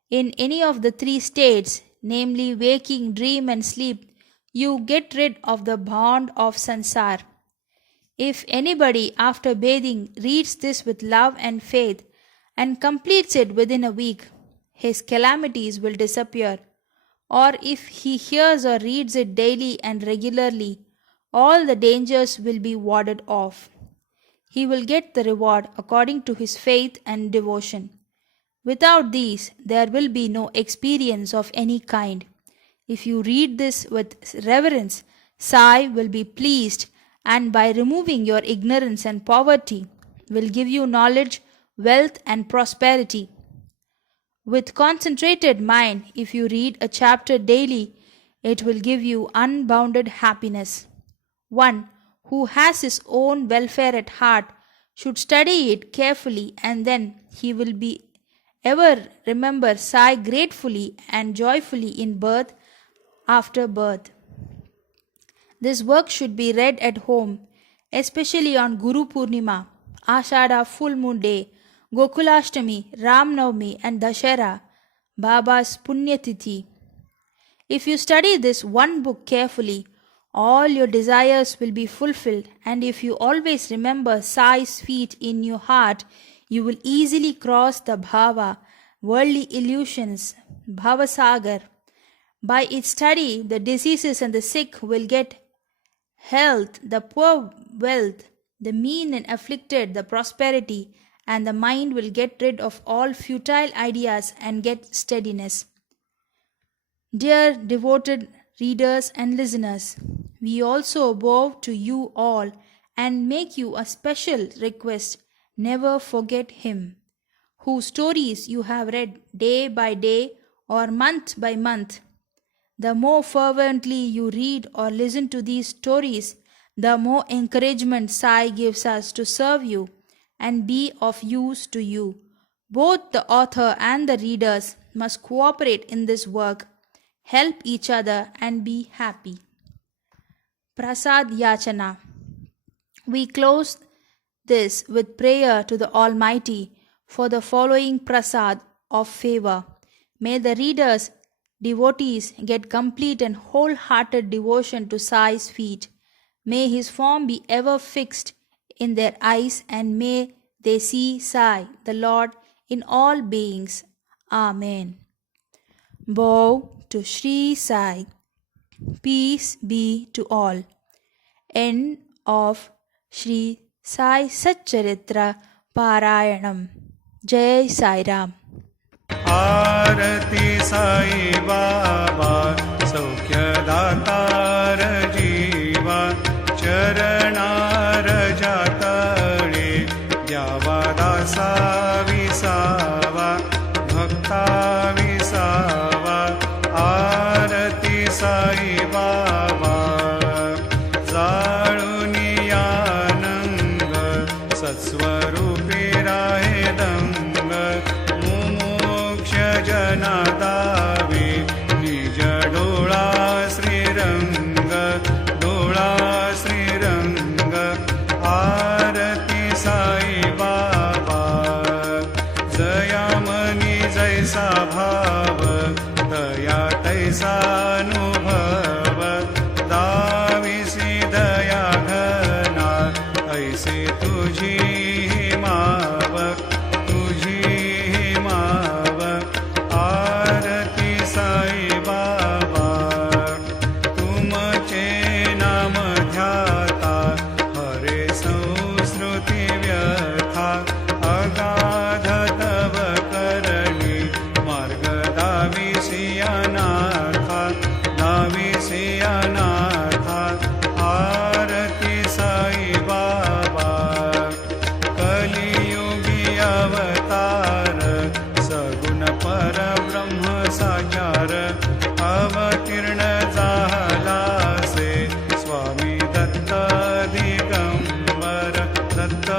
in any of the three states, namely waking, dream and sleep, you get rid of the bond of sansar. If anybody after bathing reads this with love and faith and completes it within a week, his calamities will disappear. Or if he hears or reads it daily and regularly, all the dangers will be warded off. He will get the reward according to his faith and devotion. Without these, there will be no experience of any kind. If you read this with reverence, Sai will be pleased, and by removing your ignorance and poverty, will give you knowledge, wealth and prosperity. With concentrated mind, if you read a chapter daily, it will give you unbounded happiness. One who has his own welfare at heart should study it carefully, and then he will be ever remember Sai gratefully and joyfully in birth after birth. This work should be read at home, especially on Guru Purnima, Ashada full moon day, Gokulashtami, Ram Navami and Dashera, Baba's Punyatithi. If you study this one book carefully, all your desires will be fulfilled, and if you always remember Sai's feet in your heart, you will easily cross the bhava, worldly illusions, bhavasagar. By its study, the diseases and the sick will get health, the poor wealth, the mean and afflicted the prosperity, and the mind will get rid of all futile ideas and get steadiness. Dear devoted readers and listeners, we also bow to you all and make you a special request: never forget him, whose stories you have read day by day or month by month. The more fervently you read or listen to these stories, the more encouragement Sai gives us to serve you and be of use to you. Both the author and the readers must cooperate in this work, help each other and be happy. Prasad Yachana. We close this with prayer to the Almighty for the following prasad of favor. May the readers devotees get complete and wholehearted devotion to Sai's feet. May his form be ever fixed in their eyes, and may they see Sai, the Lord, in all beings. Amen. Bow to Sri Sai. Peace be to all. End of Sri Sai Satcharitra Parayanam. Jai Sai Ram. आरती साई बाबा सौख्यदातार जीवा चरणार जातळे द्यावा दासा विसावा भक्ता विसावा आरती साई बाबा जाळुनी आनंद सत्स्वरूपी राहे दंग जना दावे निज डोळा श्रीरंग डोळा श्रीरंग आरती साई बाबा जयामनी जैसा भाव दया तैसा अनुभव दाविसी दया घना ऐसे तुझी माव तुझी माव आरती साई बाबा तुमचे नाम ध्याता हरे संस्कृती व्यथा अगाध तव करणी मार्ग दाविसियानाथा दाविसियानाथा आरती साई बाबा कलियुगी अवतार सगुण परब्रह्म साचार अवतीर्ण झालासे स्वामी दत्त दिगंबर दत्त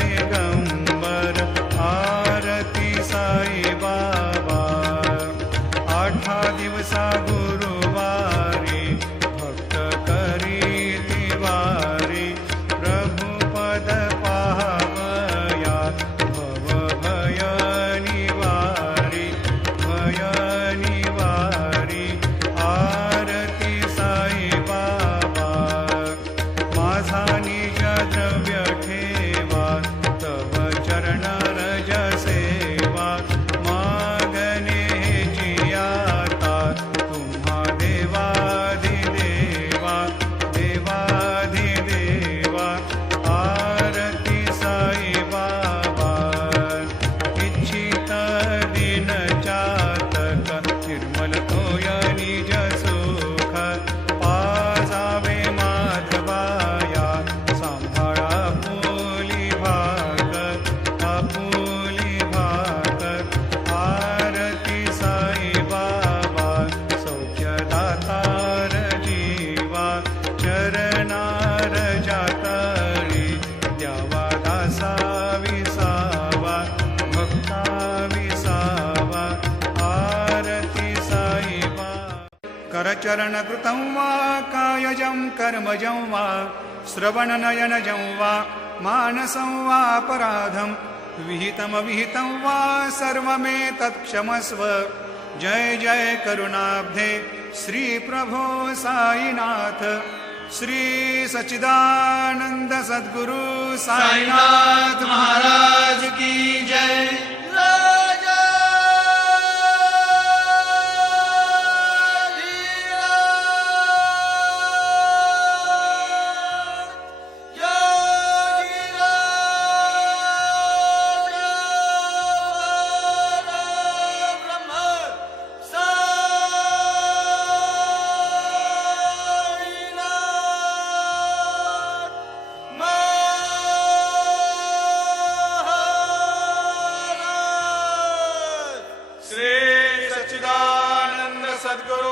दिगंबर आरती साई बाबा आठा दिवसा गुरुवारी भक्त करी तिवारी प्रभु पद पाहवया भव भय निवारी भय निवारी आरती साई बाबा माझा निज द्रव्य ठेवा तव चरण रज सेवा मागणे जियाता तुम्हा देवाधिदेवा देवाधिदेवा आरती साई बाबा इच्छित दिन चातक निर्मल तोय निज सुख पाजावे माधवाया सांभाळा आपुली भाग आपुली भाग आरती साई बाबा सौख्यदातार जीवा चरणार जातळी द्यावा दासा विसावा भक्ता विसावा आरती साई बाबा करचरण कृतं वा कायजं कर्मजं वा श्रवणनयनजं वा मानसं वा अपराधं विहितमविहितं वा सर्वमेतत्क्षमस्व जय जय करुणाब्धे श्री प्रभो साईनाथ श्री सच्चिदानंद सद्गुरु साईनाथ महाराज की जय सद्गुरु